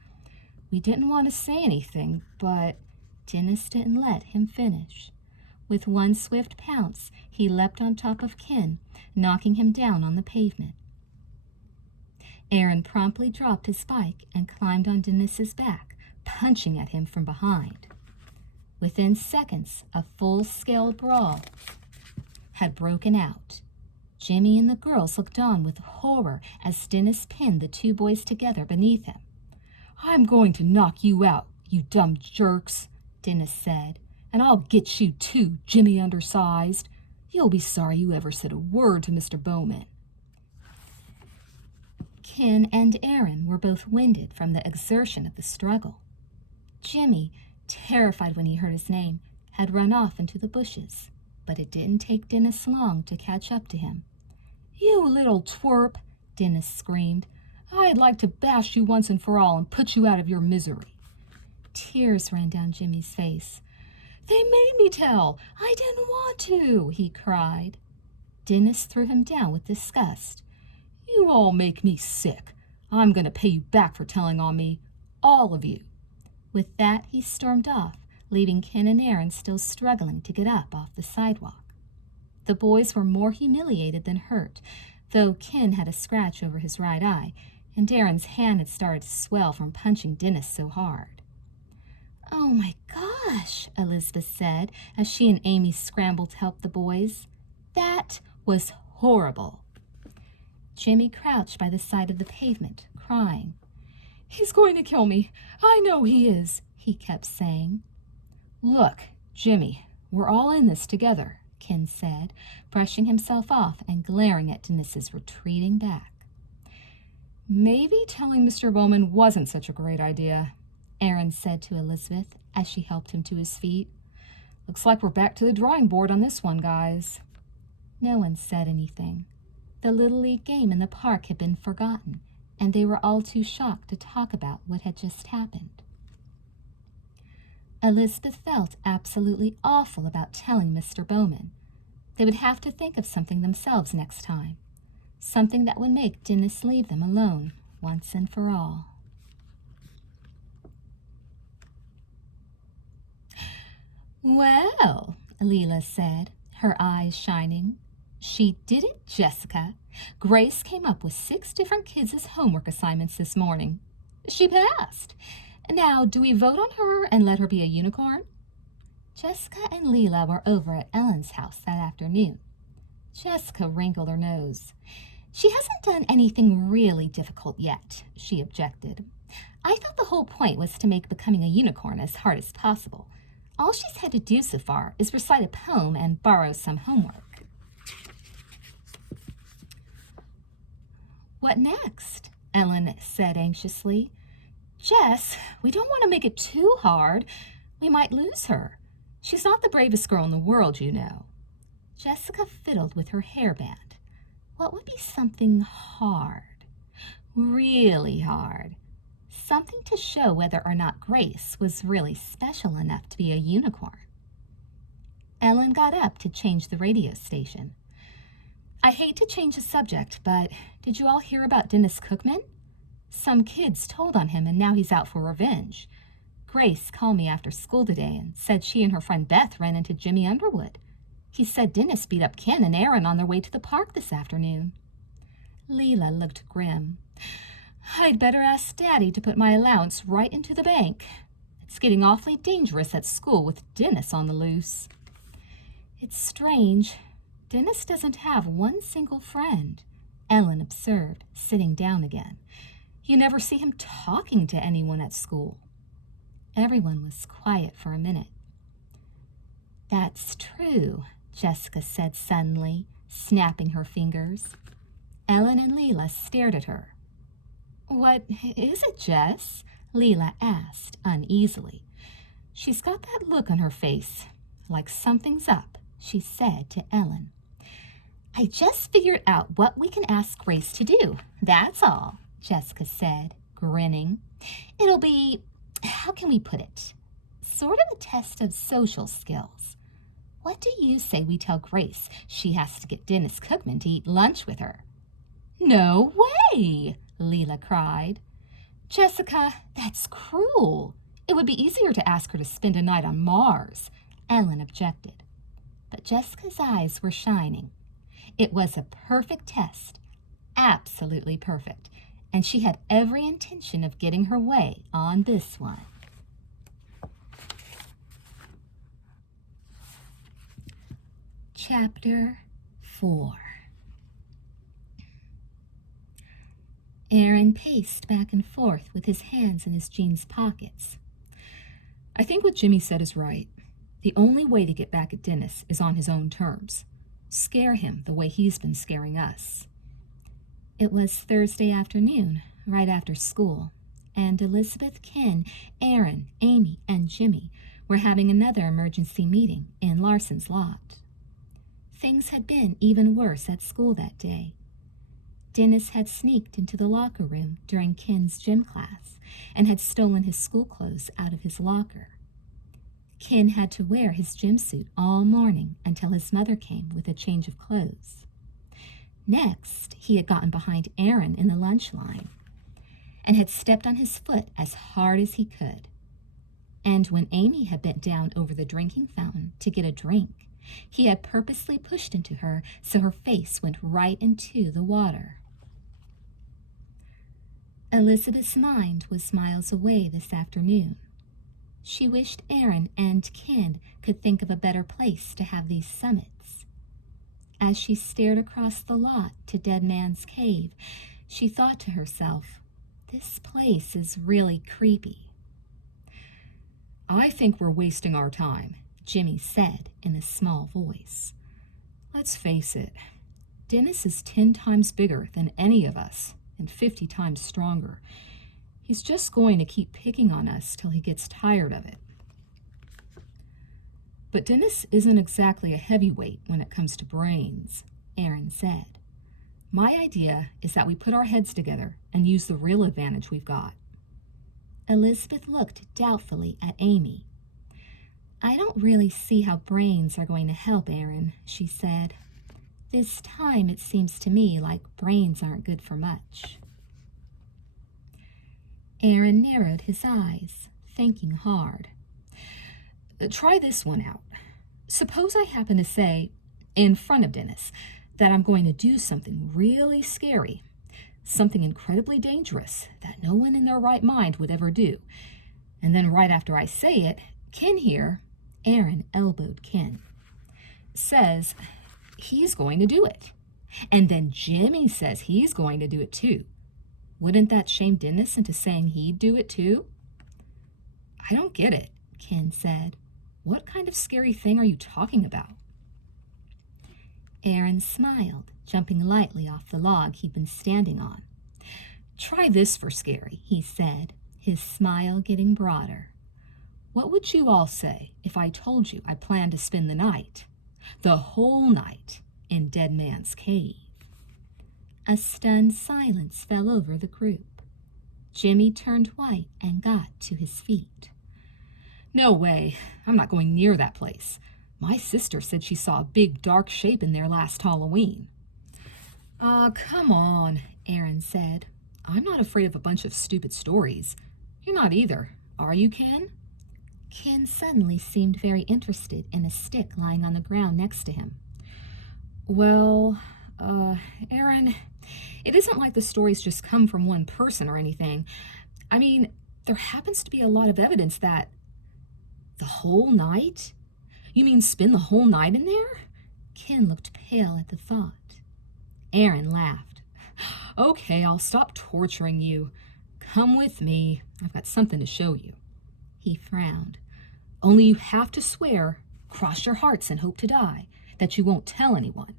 We didn't want to say anything, but Dennis didn't let him finish. With one swift pounce, he leapt on top of Ken, knocking him down on the pavement. Aaron promptly dropped his bike and climbed on Dennis's back, punching at him from behind. Within seconds, a full-scale brawl had broken out. Jimmy and the girls looked on with horror as Dennis pinned the 2 boys together beneath him. I'm going to knock you out, you dumb jerks, Dennis said, and I'll get you too, Jimmy Undersized. You'll be sorry you ever said a word to Mr. Bowman. Ken and Aaron were both winded from the exertion of the struggle. Jimmy, terrified when he heard his name, had run off into the bushes, but it didn't take Dennis long to catch up to him. "You little twerp!" Dennis screamed. "I'd like to bash you once and for all and put you out of your misery." Tears ran down Jimmy's face. "They made me tell! I didn't want to!" he cried. Dennis threw him down with disgust. "You all make me sick. I'm going to pay you back for telling on me. All of you." With that, he stormed off, leaving Ken and Aaron still struggling to get up off the sidewalk. The boys were more humiliated than hurt, though Ken had a scratch over his right eye, and Aaron's hand had started to swell from punching Dennis so hard. "Oh my gosh," Elizabeth said as she and Amy scrambled to help the boys. "That was horrible." Jimmy crouched by the side of the pavement, crying. "He's going to kill me. I know he is," he kept saying. "Look, Jimmy, we're all in this together," Ken said, brushing himself off and glaring at Dennis's retreating back. "Maybe telling Mr. Bowman wasn't such a great idea," Aaron said to Elizabeth as she helped him to his feet. "Looks like we're back to the drawing board on this one, guys." No one said anything. The Little League game in the park had been forgotten, and they were all too shocked to talk about what had just happened. Elizabeth felt absolutely awful about telling Mr. Bowman. They would have to think of something themselves next time, something that would make Dennis leave them alone once and for all. "Well," Leela said, her eyes shining. "She did it, Jessica. Grace came up with 6 different kids' homework assignments this morning. She passed. Now, do we vote on her and let her be a unicorn?" Jessica and Leela were over at Ellen's house that afternoon. Jessica wrinkled her nose. "She hasn't done anything really difficult yet," she objected. "I thought the whole point was to make becoming a unicorn as hard as possible. All she's had to do so far is recite a poem and borrow some homework." "What next?" Ellen said anxiously. "Jess, we don't want to make it too hard. We might lose her. She's not the bravest girl in the world, you know." Jessica fiddled with her hairband. What would be something hard? Really hard. Something to show whether or not Grace was really special enough to be a unicorn. Ellen got up to change the radio station. "I hate to change the subject, but did you all hear about Dennis Cookman? Some kids told on him, and now he's out for revenge. Grace called me after school today and said she and her friend Beth ran into Jimmy Underwood. He said Dennis beat up Ken and Aaron on their way to the park this afternoon." Leela looked grim. "I'd better ask Daddy to put my allowance right into the bank. It's getting awfully dangerous at school with Dennis on the loose." "It's strange. Dennis doesn't have one single friend," Ellen observed, sitting down again. "You never see him talking to anyone at school." Everyone was quiet for a minute. "That's true," Jessica said suddenly, snapping her fingers. Ellen and Leela stared at her. "What is it, Jess?" Leela asked uneasily. "She's got that look on her face, like something's up," she said to Ellen. "I just figured out what we can ask Grace to do, that's all," Jessica said, grinning. "It'll be, how can we put it, sort of a test of social skills. What do you say we tell Grace she has to get Dennis Cookman to eat lunch with her?" "No way!" Leela cried. "Jessica, that's cruel. It would be easier to ask her to spend a night on Mars," Ellen objected. But Jessica's eyes were shining. It was a perfect test, absolutely perfect, and she had every intention of getting her way on this one. Chapter 4. Aaron paced back and forth with his hands in his jeans pockets. "I think what Jimmy said is right. The only way to get back at Dennis is on his own terms. Scare him the way he's been scaring us." It was Thursday afternoon, right after school, and Elizabeth, Ken, Aaron, Amy, and Jimmy were having another emergency meeting in Larson's lot. Things had been even worse at school that day. Dennis had sneaked into the locker room during Ken's gym class and had stolen his school clothes out of his locker. Ken had to wear his gym suit all morning until his mother came with a change of clothes. Next, he had gotten behind Aaron in the lunch line and had stepped on his foot as hard as he could. And when Amy had bent down over the drinking fountain to get a drink, he had purposely pushed into her so her face went right into the water. Elizabeth's mind was miles away this afternoon. She wished Aaron and Ken could think of a better place to have these summits. As she stared across the lot to Dead Man's Cave, she thought to herself, "This place is really creepy." "I think we're wasting our time," Jimmy said in a small voice. "Let's face it, Dennis is 10 times bigger than any of us and 50 times stronger. He's just going to keep picking on us till he gets tired of it." "But Dennis isn't exactly a heavyweight when it comes to brains," Aaron said. "My idea is that we put our heads together and use the real advantage we've got." Elizabeth looked doubtfully at Amy. "I don't really see how brains are going to help, Aaron," she said. "This time it seems to me like brains aren't good for much." Aaron narrowed his eyes, thinking hard. "Try this one out. Suppose I happen to say, in front of Dennis, that I'm going to do something really scary, something incredibly dangerous that no one in their right mind would ever do. And then right after I say it, Ken here," Aaron elbowed Ken, "says he's going to do it. And then Jimmy says he's going to do it too. Wouldn't that shame Dennis into saying he'd do it too?" "I don't get it," Ken said. "What kind of scary thing are you talking about?" Aaron smiled, jumping lightly off the log he'd been standing on. "Try this for scary," he said, his smile getting broader. "What would you all say if I told you I planned to spend the night, the whole night, in Dead Man's Cave?" A stunned silence fell over the group. Jimmy turned white and got to his feet. "No way. I'm not going near that place. My sister said she saw a big dark shape in there last Halloween." Come on," Aaron said. "I'm not afraid of a bunch of stupid stories. You're not either, are you, Ken?" Ken suddenly seemed very interested in a stick lying on the ground next to him. "Well, Aaron, it isn't like the stories just come from one person or anything. I mean, there happens to be a lot of evidence that..." "The whole night? You mean spend the whole night in there?" Ken looked pale at the thought. Aaron laughed. "Okay, I'll stop torturing you. Come with me. I've got something to show you." He frowned. "Only you have to swear, cross your hearts and hope to die, that you won't tell anyone.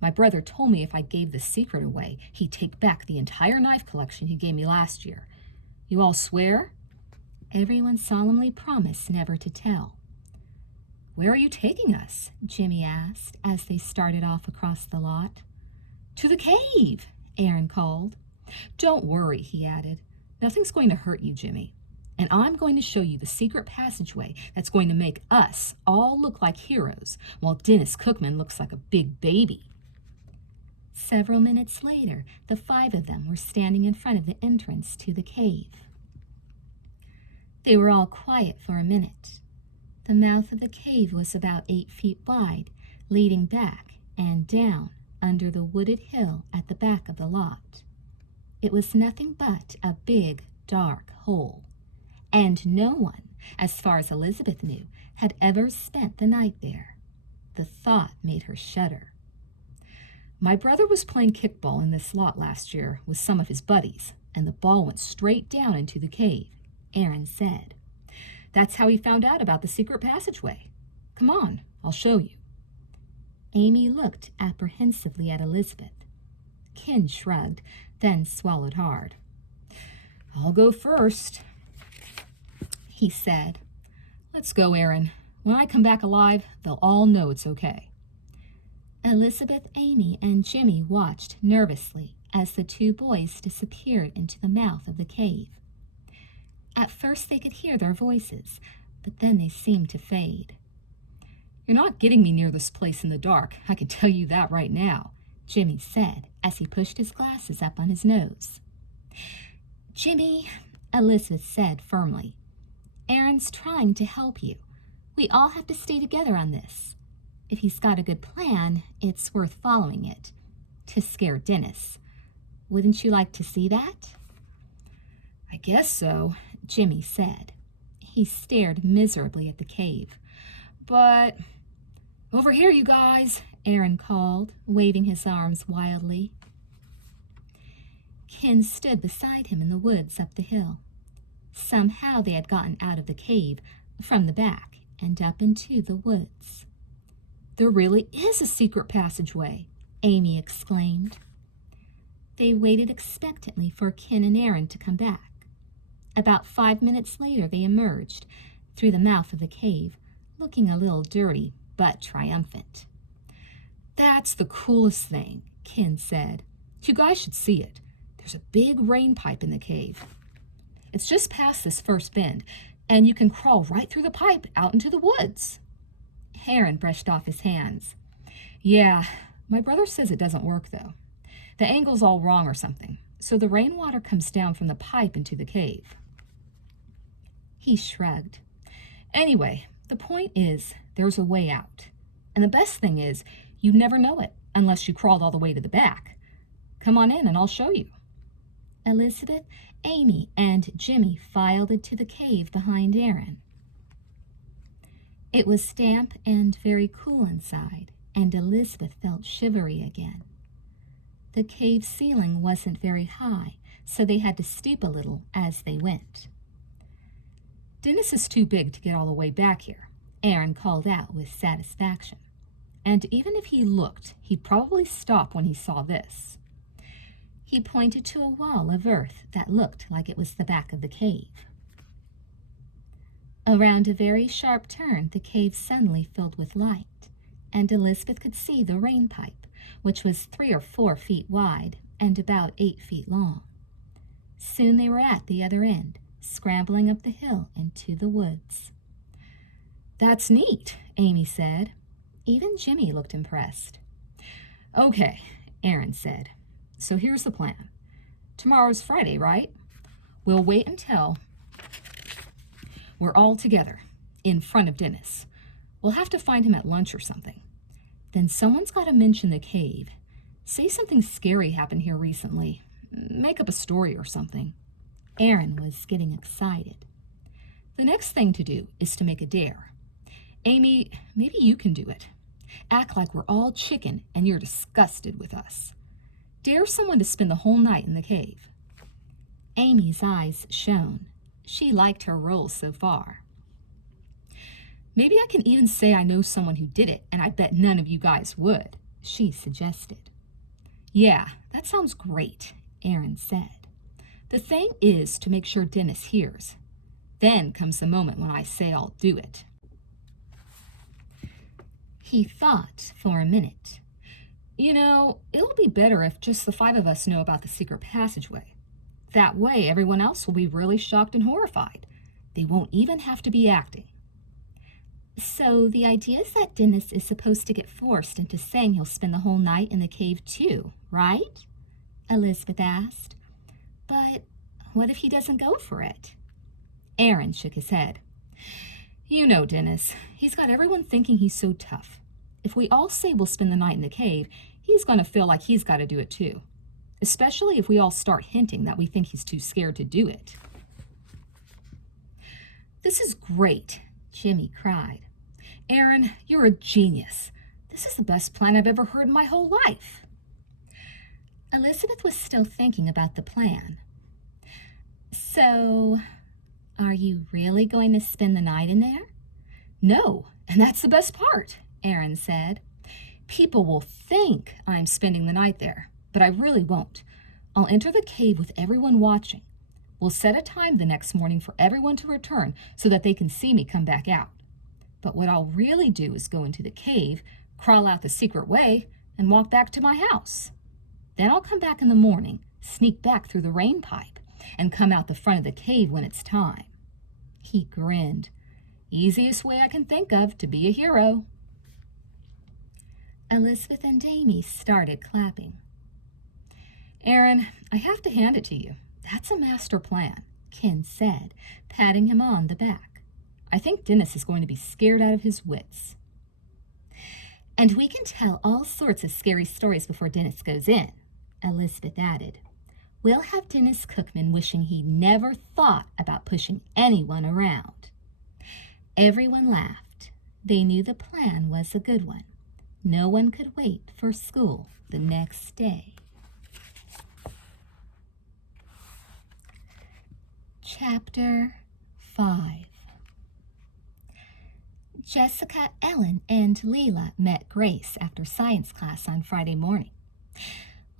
My brother told me if I gave the secret away, he'd take back the entire knife collection he gave me last year. You all swear?" Everyone solemnly promised never to tell. "Where are you taking us?" Jimmy asked as they started off across the lot. "To the cave," Aaron called. "Don't worry," he added. "Nothing's going to hurt you, Jimmy. And I'm going to show you the secret passageway that's going to make us all look like heroes, while Dennis Cookman looks like a big baby." Several minutes later, the 5 of them were standing in front of the entrance to the cave. They were all quiet for a minute. The mouth of the cave was about 8 feet wide, leading back and down under the wooded hill at the back of the lot. It was nothing but a big, dark hole, and no one, as far as Elizabeth knew, had ever spent the night there. The thought made her shudder. "My brother was playing kickball in this lot last year with some of his buddies, and the ball went straight down into the cave," Aaron said. "That's how he found out about the secret passageway. Come on, I'll show you." Amy looked apprehensively at Elizabeth. Ken shrugged, then swallowed hard. I'll go first, he said. Let's go, Aaron. When I come back alive, they'll all know it's okay. Elizabeth, Amy, and Jimmy watched nervously as the two boys disappeared into the mouth of the cave. At first they could hear their voices, but then they seemed to fade. You're not getting me near this place in the dark, I can tell you that right now, Jimmy said as he pushed his glasses up on his nose. Jimmy, Elizabeth said firmly, Aaron's trying to help you. We all have to stay together on this. If he's got a good plan, it's worth following it. To scare Dennis. Wouldn't you like to see that? I guess so, Jimmy said. He stared miserably at the cave. But over here, you guys, Aaron called, waving his arms wildly. Ken stood beside him in the woods up the hill. Somehow they had gotten out of the cave, from the back, and up into the woods. There really is a secret passageway, Amy exclaimed. They waited expectantly for Ken and Aaron to come back. About 5 minutes later they emerged through the mouth of the cave, looking a little dirty but triumphant. That's the coolest thing, Ken said. You guys should see it. There's a big rain pipe in the cave. It's just past this first bend, and you can crawl right through the pipe out into the woods. Aaron brushed off his hands. Yeah, my brother says it doesn't work, though. The angle's all wrong or something, so the rainwater comes down from the pipe into the cave. He shrugged. Anyway, the point is there's a way out. And the best thing is you never know it unless you crawled all the way to the back. Come on in and I'll show you. Elizabeth, Amy, and Jimmy filed into the cave behind Aaron. It was damp and very cool inside, and Elizabeth felt shivery again. The cave ceiling wasn't very high, so they had to stoop a little as they went. Dennis is too big to get all the way back here, Aaron called out with satisfaction. And even if he looked, he'd probably stop when he saw this. He pointed to a wall of earth that looked like it was the back of the cave. Around a very sharp turn, the cave suddenly filled with light, and Elizabeth could see the rain pipe, which was 3 or 4 feet wide and about 8 feet long. Soon they were at the other end, scrambling up the hill into the woods. That's neat, Amy said. Even Jimmy looked impressed. Okay, Aaron said. So here's the plan. Tomorrow's Friday, right? We'll wait until we're all together in front of Dennis. We'll have to find him at lunch or something. Then someone's got to mention the cave. Say something scary happened here recently. Make up a story or something. Aaron was getting excited. The next thing to do is to make a dare. Amy, maybe you can do it. Act like we're all chicken and you're disgusted with us. Dare someone to spend the whole night in the cave. Amy's eyes shone. She liked her role so far. Maybe I can even say I know someone who did it, and I bet none of you guys would, she suggested. Yeah, that sounds great, Aaron said. The thing is to make sure Dennis hears. Then comes the moment when I say I'll do it. He thought for a minute. You know, it'll be better if just the 5 of us know about the secret passageway. That way, everyone else will be really shocked and horrified. They won't even have to be acting. So the idea is that Dennis is supposed to get forced into saying he'll spend the whole night in the cave too, right? Elizabeth asked. But what if he doesn't go for it? Aaron shook his head. You know Dennis, he's got everyone thinking he's so tough. If we all say we'll spend the night in the cave, he's going to feel like he's got to do it too. Especially if we all start hinting that we think he's too scared to do it. This is great, Jimmy cried. Aaron, you're a genius. This is the best plan I've ever heard in my whole life. Elizabeth was still thinking about the plan. So, are you really going to spend the night in there? No, and that's the best part, Aaron said. People will think I'm spending the night there, but I really won't. I'll enter the cave with everyone watching. We'll set a time the next morning for everyone to return so that they can see me come back out. But what I'll really do is go into the cave, crawl out the secret way, and walk back to my house. Then I'll come back in the morning, sneak back through the rain pipe, and come out the front of the cave when it's time." He grinned. "Easiest way I can think of to be a hero." Elizabeth and Amy started clapping. "Aaron, I have to hand it to you. That's a master plan," Ken said, patting him on the back. "I think Dennis is going to be scared out of his wits." "And we can tell all sorts of scary stories before Dennis goes in," Elizabeth added. "We'll have Dennis Cookman wishing he never thought about pushing anyone around." Everyone laughed. They knew the plan was a good one. No one could wait for school the next day. Chapter 5. Jessica, Ellen, and Leela met Grace after science class on Friday morning.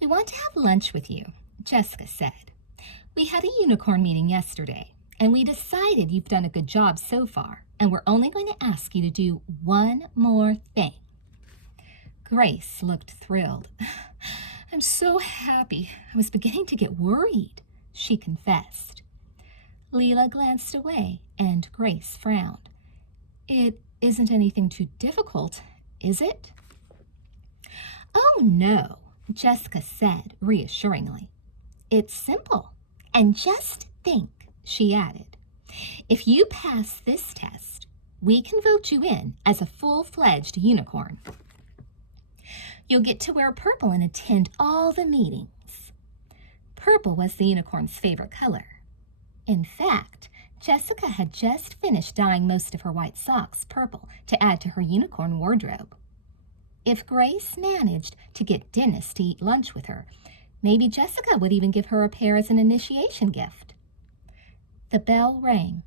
"We want to have lunch with you," Jessica said. "We had a unicorn meeting yesterday, and we decided you've done a good job so far, and we're only going to ask you to do one more thing." Grace looked thrilled. "I'm so happy. I was beginning to get worried," she confessed. Leela glanced away, and Grace frowned. "It isn't anything too difficult, is it?" "Oh, no," Jessica said reassuringly. "It's simple. And just think," she added, "if you pass this test, we can vote you in as a full-fledged unicorn. You'll get to wear purple and attend all the meetings." Purple was the unicorn's favorite color. In fact, Jessica had just finished dyeing most of her white socks purple to add to her unicorn wardrobe. If Grace managed to get Dennis to eat lunch with her, maybe Jessica would even give her a pair as an initiation gift. The bell rang.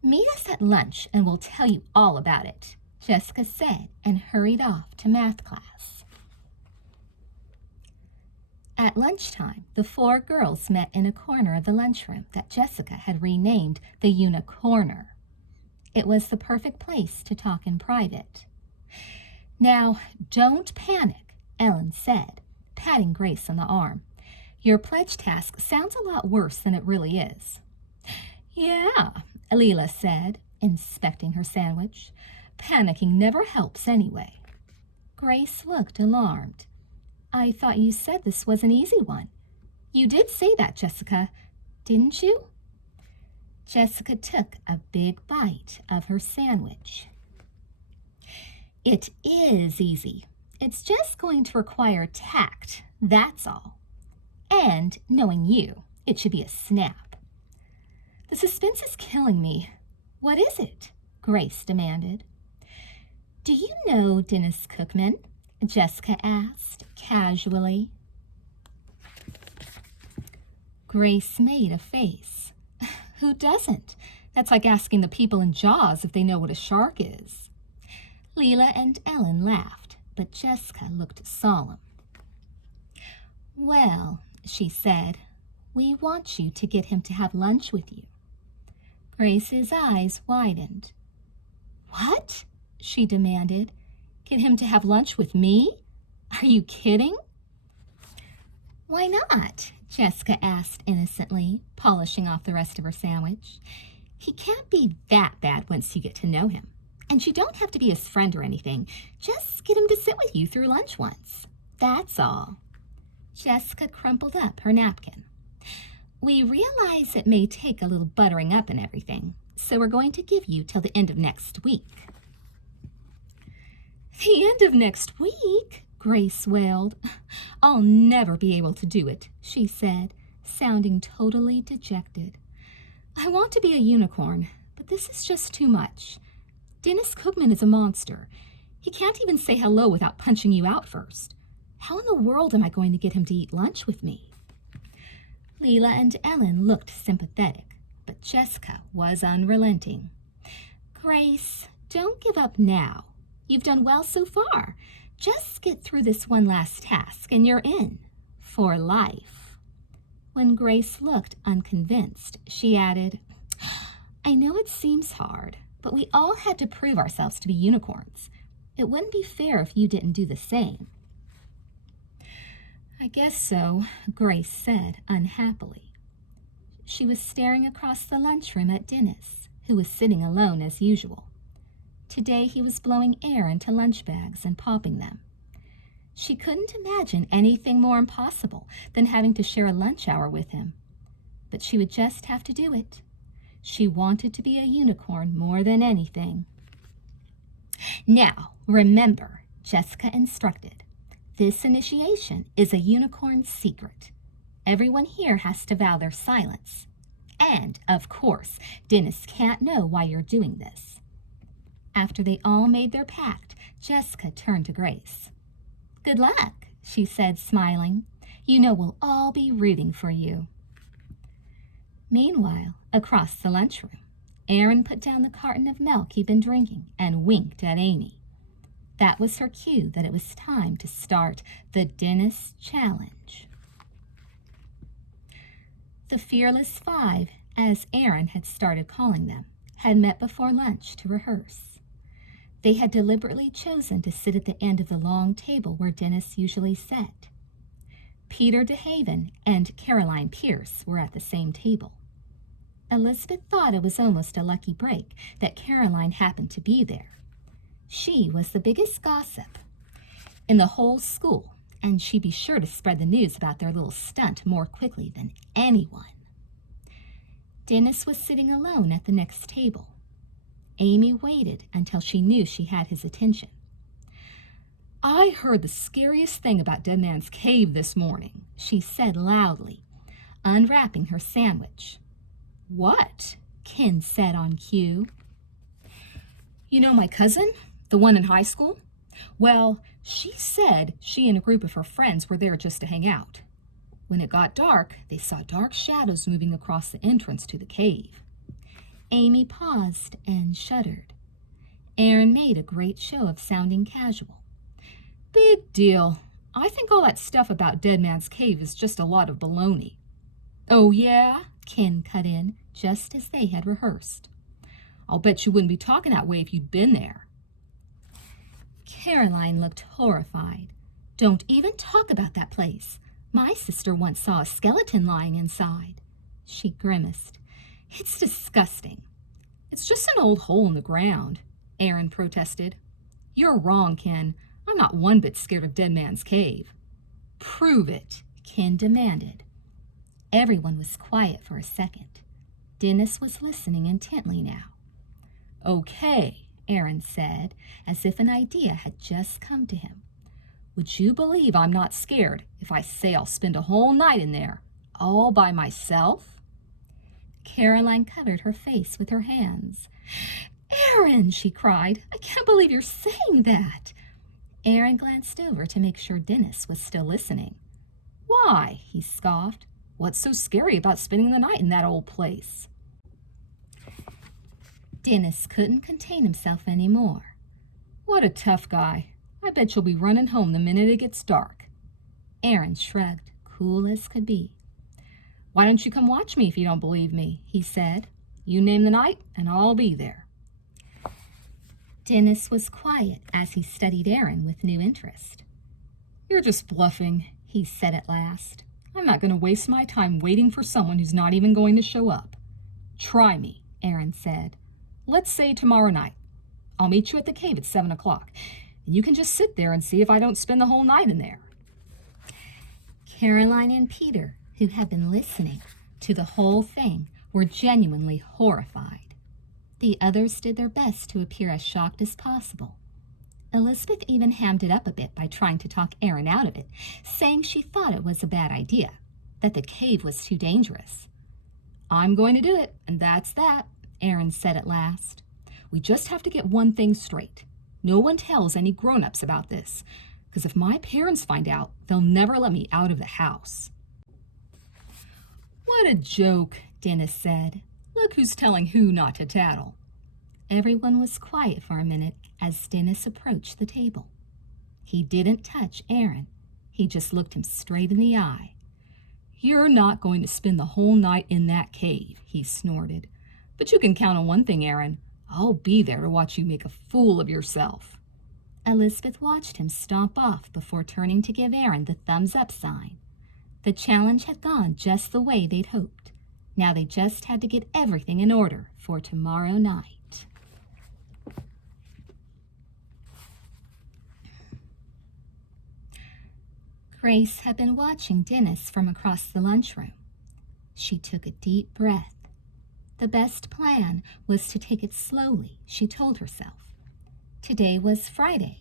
"Meet us at lunch and we'll tell you all about it," Jessica said and hurried off to math class. At lunchtime, the four girls met in a corner of the lunchroom that Jessica had renamed the Unicorner. It was the perfect place to talk in private. "Now, don't panic," Ellen said, patting Grace on the arm. "Your pledge task sounds a lot worse than it really is." "Yeah," Leela said, inspecting her sandwich. "Panicking never helps anyway." Grace looked alarmed. "I thought you said this was an easy one." "You did say that, Jessica, didn't you?" Jessica took a big bite of her sandwich. "It is easy. It's just going to require tact, that's all. And knowing you, it should be a snap." "The suspense is killing me. What is it?" Grace demanded. "Do you know Dennis Cookman?" Jessica asked casually. Grace made a face. "Who doesn't? That's like asking the people in Jaws if they know what a shark is." Leela and Ellen laughed, but Jessica looked solemn. "Well," she said, "we want you to get him to have lunch with you." Grace's eyes widened. "What?" she demanded. "Get him to have lunch with me? Are you kidding?" "Why not?" Jessica asked innocently, polishing off the rest of her sandwich. "He can't be that bad once you get to know him. And you don't have to be his friend or anything. Just get him to sit with you through lunch once. That's all." Jessica crumpled up her napkin. "We realize it may take a little buttering up and everything, so we're going to give you till the end of next week." "The end of next week?" Grace wailed. "I'll never be able to do it," she said, sounding totally dejected. "I want to be a unicorn, but this is just too much. Dennis Cookman is a monster. He can't even say hello without punching you out first. How in the world am I going to get him to eat lunch with me?" Leela and Ellen looked sympathetic, but Jessica was unrelenting. "Grace, don't give up now. You've done well so far. Just get through this one last task and you're in. For life." When Grace looked unconvinced, she added, I know it seems hard, but we all had to prove ourselves to be unicorns. It wouldn't be fair if you didn't do the same. I guess so, Grace said unhappily. She was staring across the lunchroom at Dennis, who was sitting alone as usual. Today he was blowing air into lunch bags and popping them. She couldn't imagine anything more impossible than having to share a lunch hour with him. But she would just have to do it. She wanted to be a unicorn more than anything. Now, remember, Jessica instructed, this initiation is a unicorn's secret. Everyone here has to vow their silence. And, of course, Dennis can't know why you're doing this. After they all made their pact, Jessica turned to Grace. Good luck, she said, smiling. You know we'll all be rooting for you. Meanwhile, across the lunchroom, Aaron put down the carton of milk he'd been drinking and winked at Amy. That was her cue that it was time to start the Dennis Challenge. The Fearless Five, as Aaron had started calling them, had met before lunch to rehearse. They had deliberately chosen to sit at the end of the long table where Dennis usually sat. Peter DeHaven and Caroline Pierce were at the same table. Elizabeth thought it was almost a lucky break that Caroline happened to be there. She was the biggest gossip in the whole school, and she'd be sure to spread the news about their little stunt more quickly than anyone. Dennis was sitting alone at the next table. Amy waited until she knew she had his attention. I heard the scariest thing about Dead Man's Cave this morning, she said loudly, unwrapping her sandwich. What? Ken said on cue. You know my cousin, the one in high school? Well, she said she and a group of her friends were there just to hang out. When it got dark, they saw dark shadows moving across the entrance to the cave. Amy paused and shuddered. Aaron made a great show of sounding casual. Big deal. I think all that stuff about Dead Man's Cave is just a lot of baloney. Oh, yeah? Ken cut in, just as they had rehearsed. I'll bet you wouldn't be talking that way if you'd been there. Caroline looked horrified. Don't even talk about that place. My sister once saw a skeleton lying inside. She grimaced. It's disgusting. It's just an old hole in the ground, Aaron protested. You're wrong, Ken. I'm not one bit scared of Dead Man's Cave. Prove it, Ken demanded. Everyone was quiet for a second. Dennis was listening intently now. Okay, Aaron said, as if an idea had just come to him. Would you believe I'm not scared if I say I'll spend a whole night in there, all by myself? Caroline covered her face with her hands. Aaron, she cried, I can't believe you're saying that. Aaron glanced over to make sure Dennis was still listening. Why? He scoffed. What's so scary about spending the night in that old place? Dennis couldn't contain himself anymore. What a tough guy. I bet you'll be running home the minute it gets dark. Aaron shrugged, cool as could be. Why don't you come watch me if you don't believe me, he said. You name the night and I'll be there. Dennis was quiet as he studied Aaron with new interest. You're just bluffing, he said at last. I'm not going to waste my time waiting for someone who's not even going to show up. Try me, Aaron said. Let's say tomorrow night. I'll meet you at the cave at 7 o'clock, and you can just sit there and see if I don't spend the whole night in there. Caroline and Peter, who had been listening to the whole thing, were genuinely horrified. The others did their best to appear as shocked as possible. Elizabeth even hammed it up a bit by trying to talk Aaron out of it, saying she thought it was a bad idea, that the cave was too dangerous. I'm going to do it, and that's that, Aaron said at last. We just have to get one thing straight. No one tells any grown-ups about this, because if my parents find out, they'll never let me out of the house. What a joke, Dennis said. Look who's telling who not to tattle. Everyone was quiet for a minute as Dennis approached the table. He didn't touch Aaron. He just looked him straight in the eye. You're not going to spend the whole night in that cave, he snorted. But you can count on one thing, Aaron. I'll be there to watch you make a fool of yourself. Elizabeth watched him stomp off before turning to give Aaron the thumbs-up sign. The challenge had gone just the way they'd hoped. Now they just had to get everything in order for tomorrow night. Grace had been watching Dennis from across the lunchroom. She took a deep breath. The best plan was to take it slowly, she told herself. Today was Friday.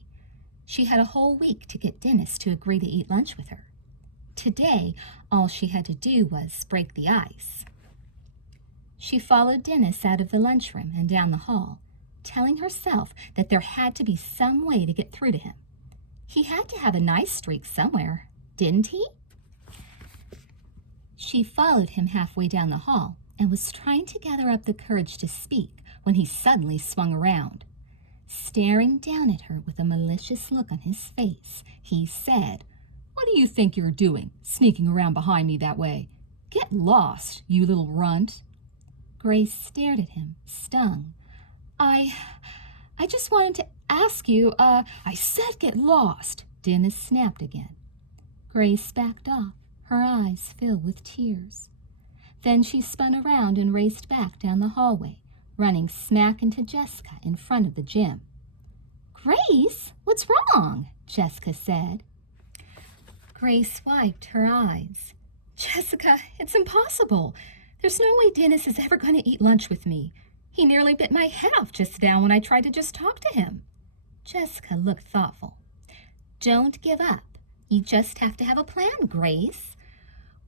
She had a whole week to get Dennis to agree to eat lunch with her. Today, all she had to do was break the ice. She followed Dennis out of the lunchroom and down the hall, telling herself that there had to be some way to get through to him. He had to have a nice streak somewhere, didn't he? She followed him halfway down the hall and was trying to gather up the courage to speak when he suddenly swung around. Staring down at her with a malicious look on his face, he said, "What do you think you're doing, sneaking around behind me that way? Get lost, you little runt." Grace stared at him, stung. I just wanted to ask you, I said get lost, Dennis snapped again. Grace backed off, her eyes filled with tears. Then she spun around and raced back down the hallway, running smack into Jessica in front of the gym. "Grace, what's wrong?" Jessica said. Grace wiped her eyes. "Jessica, it's impossible. There's no way Dennis is ever going to eat lunch with me. He nearly bit my head off just now when I tried to just talk to him." Jessica looked thoughtful. "Don't give up. You just have to have a plan, Grace.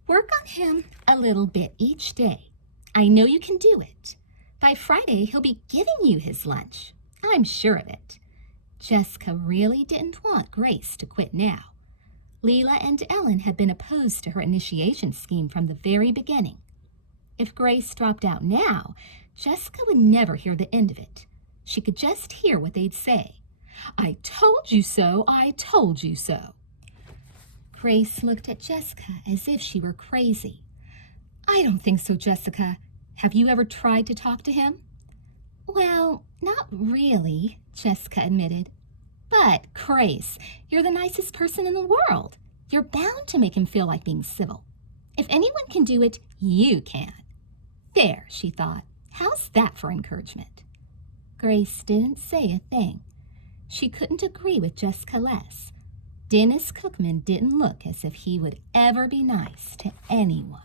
Work on him a little bit each day. I know you can do it. By Friday, he'll be giving you his lunch. I'm sure of it." Jessica really didn't want Grace to quit now. Leela and Ellen had been opposed to her initiation scheme from the very beginning. If Grace dropped out now, Jessica would never hear the end of it. She could just hear what they'd say. "I told you so, I told you so." Grace looked at Jessica as if she were crazy. "I don't think so, Jessica. Have you ever tried to talk to him?" "Well, not really," Jessica admitted. "But, Grace, you're the nicest person in the world. You're bound to make him feel like being civil. If anyone can do it, you can." There, she thought. How's that for encouragement? Grace didn't say a thing. She couldn't agree with Jessica less. Dennis Cookman didn't look as if he would ever be nice to anyone.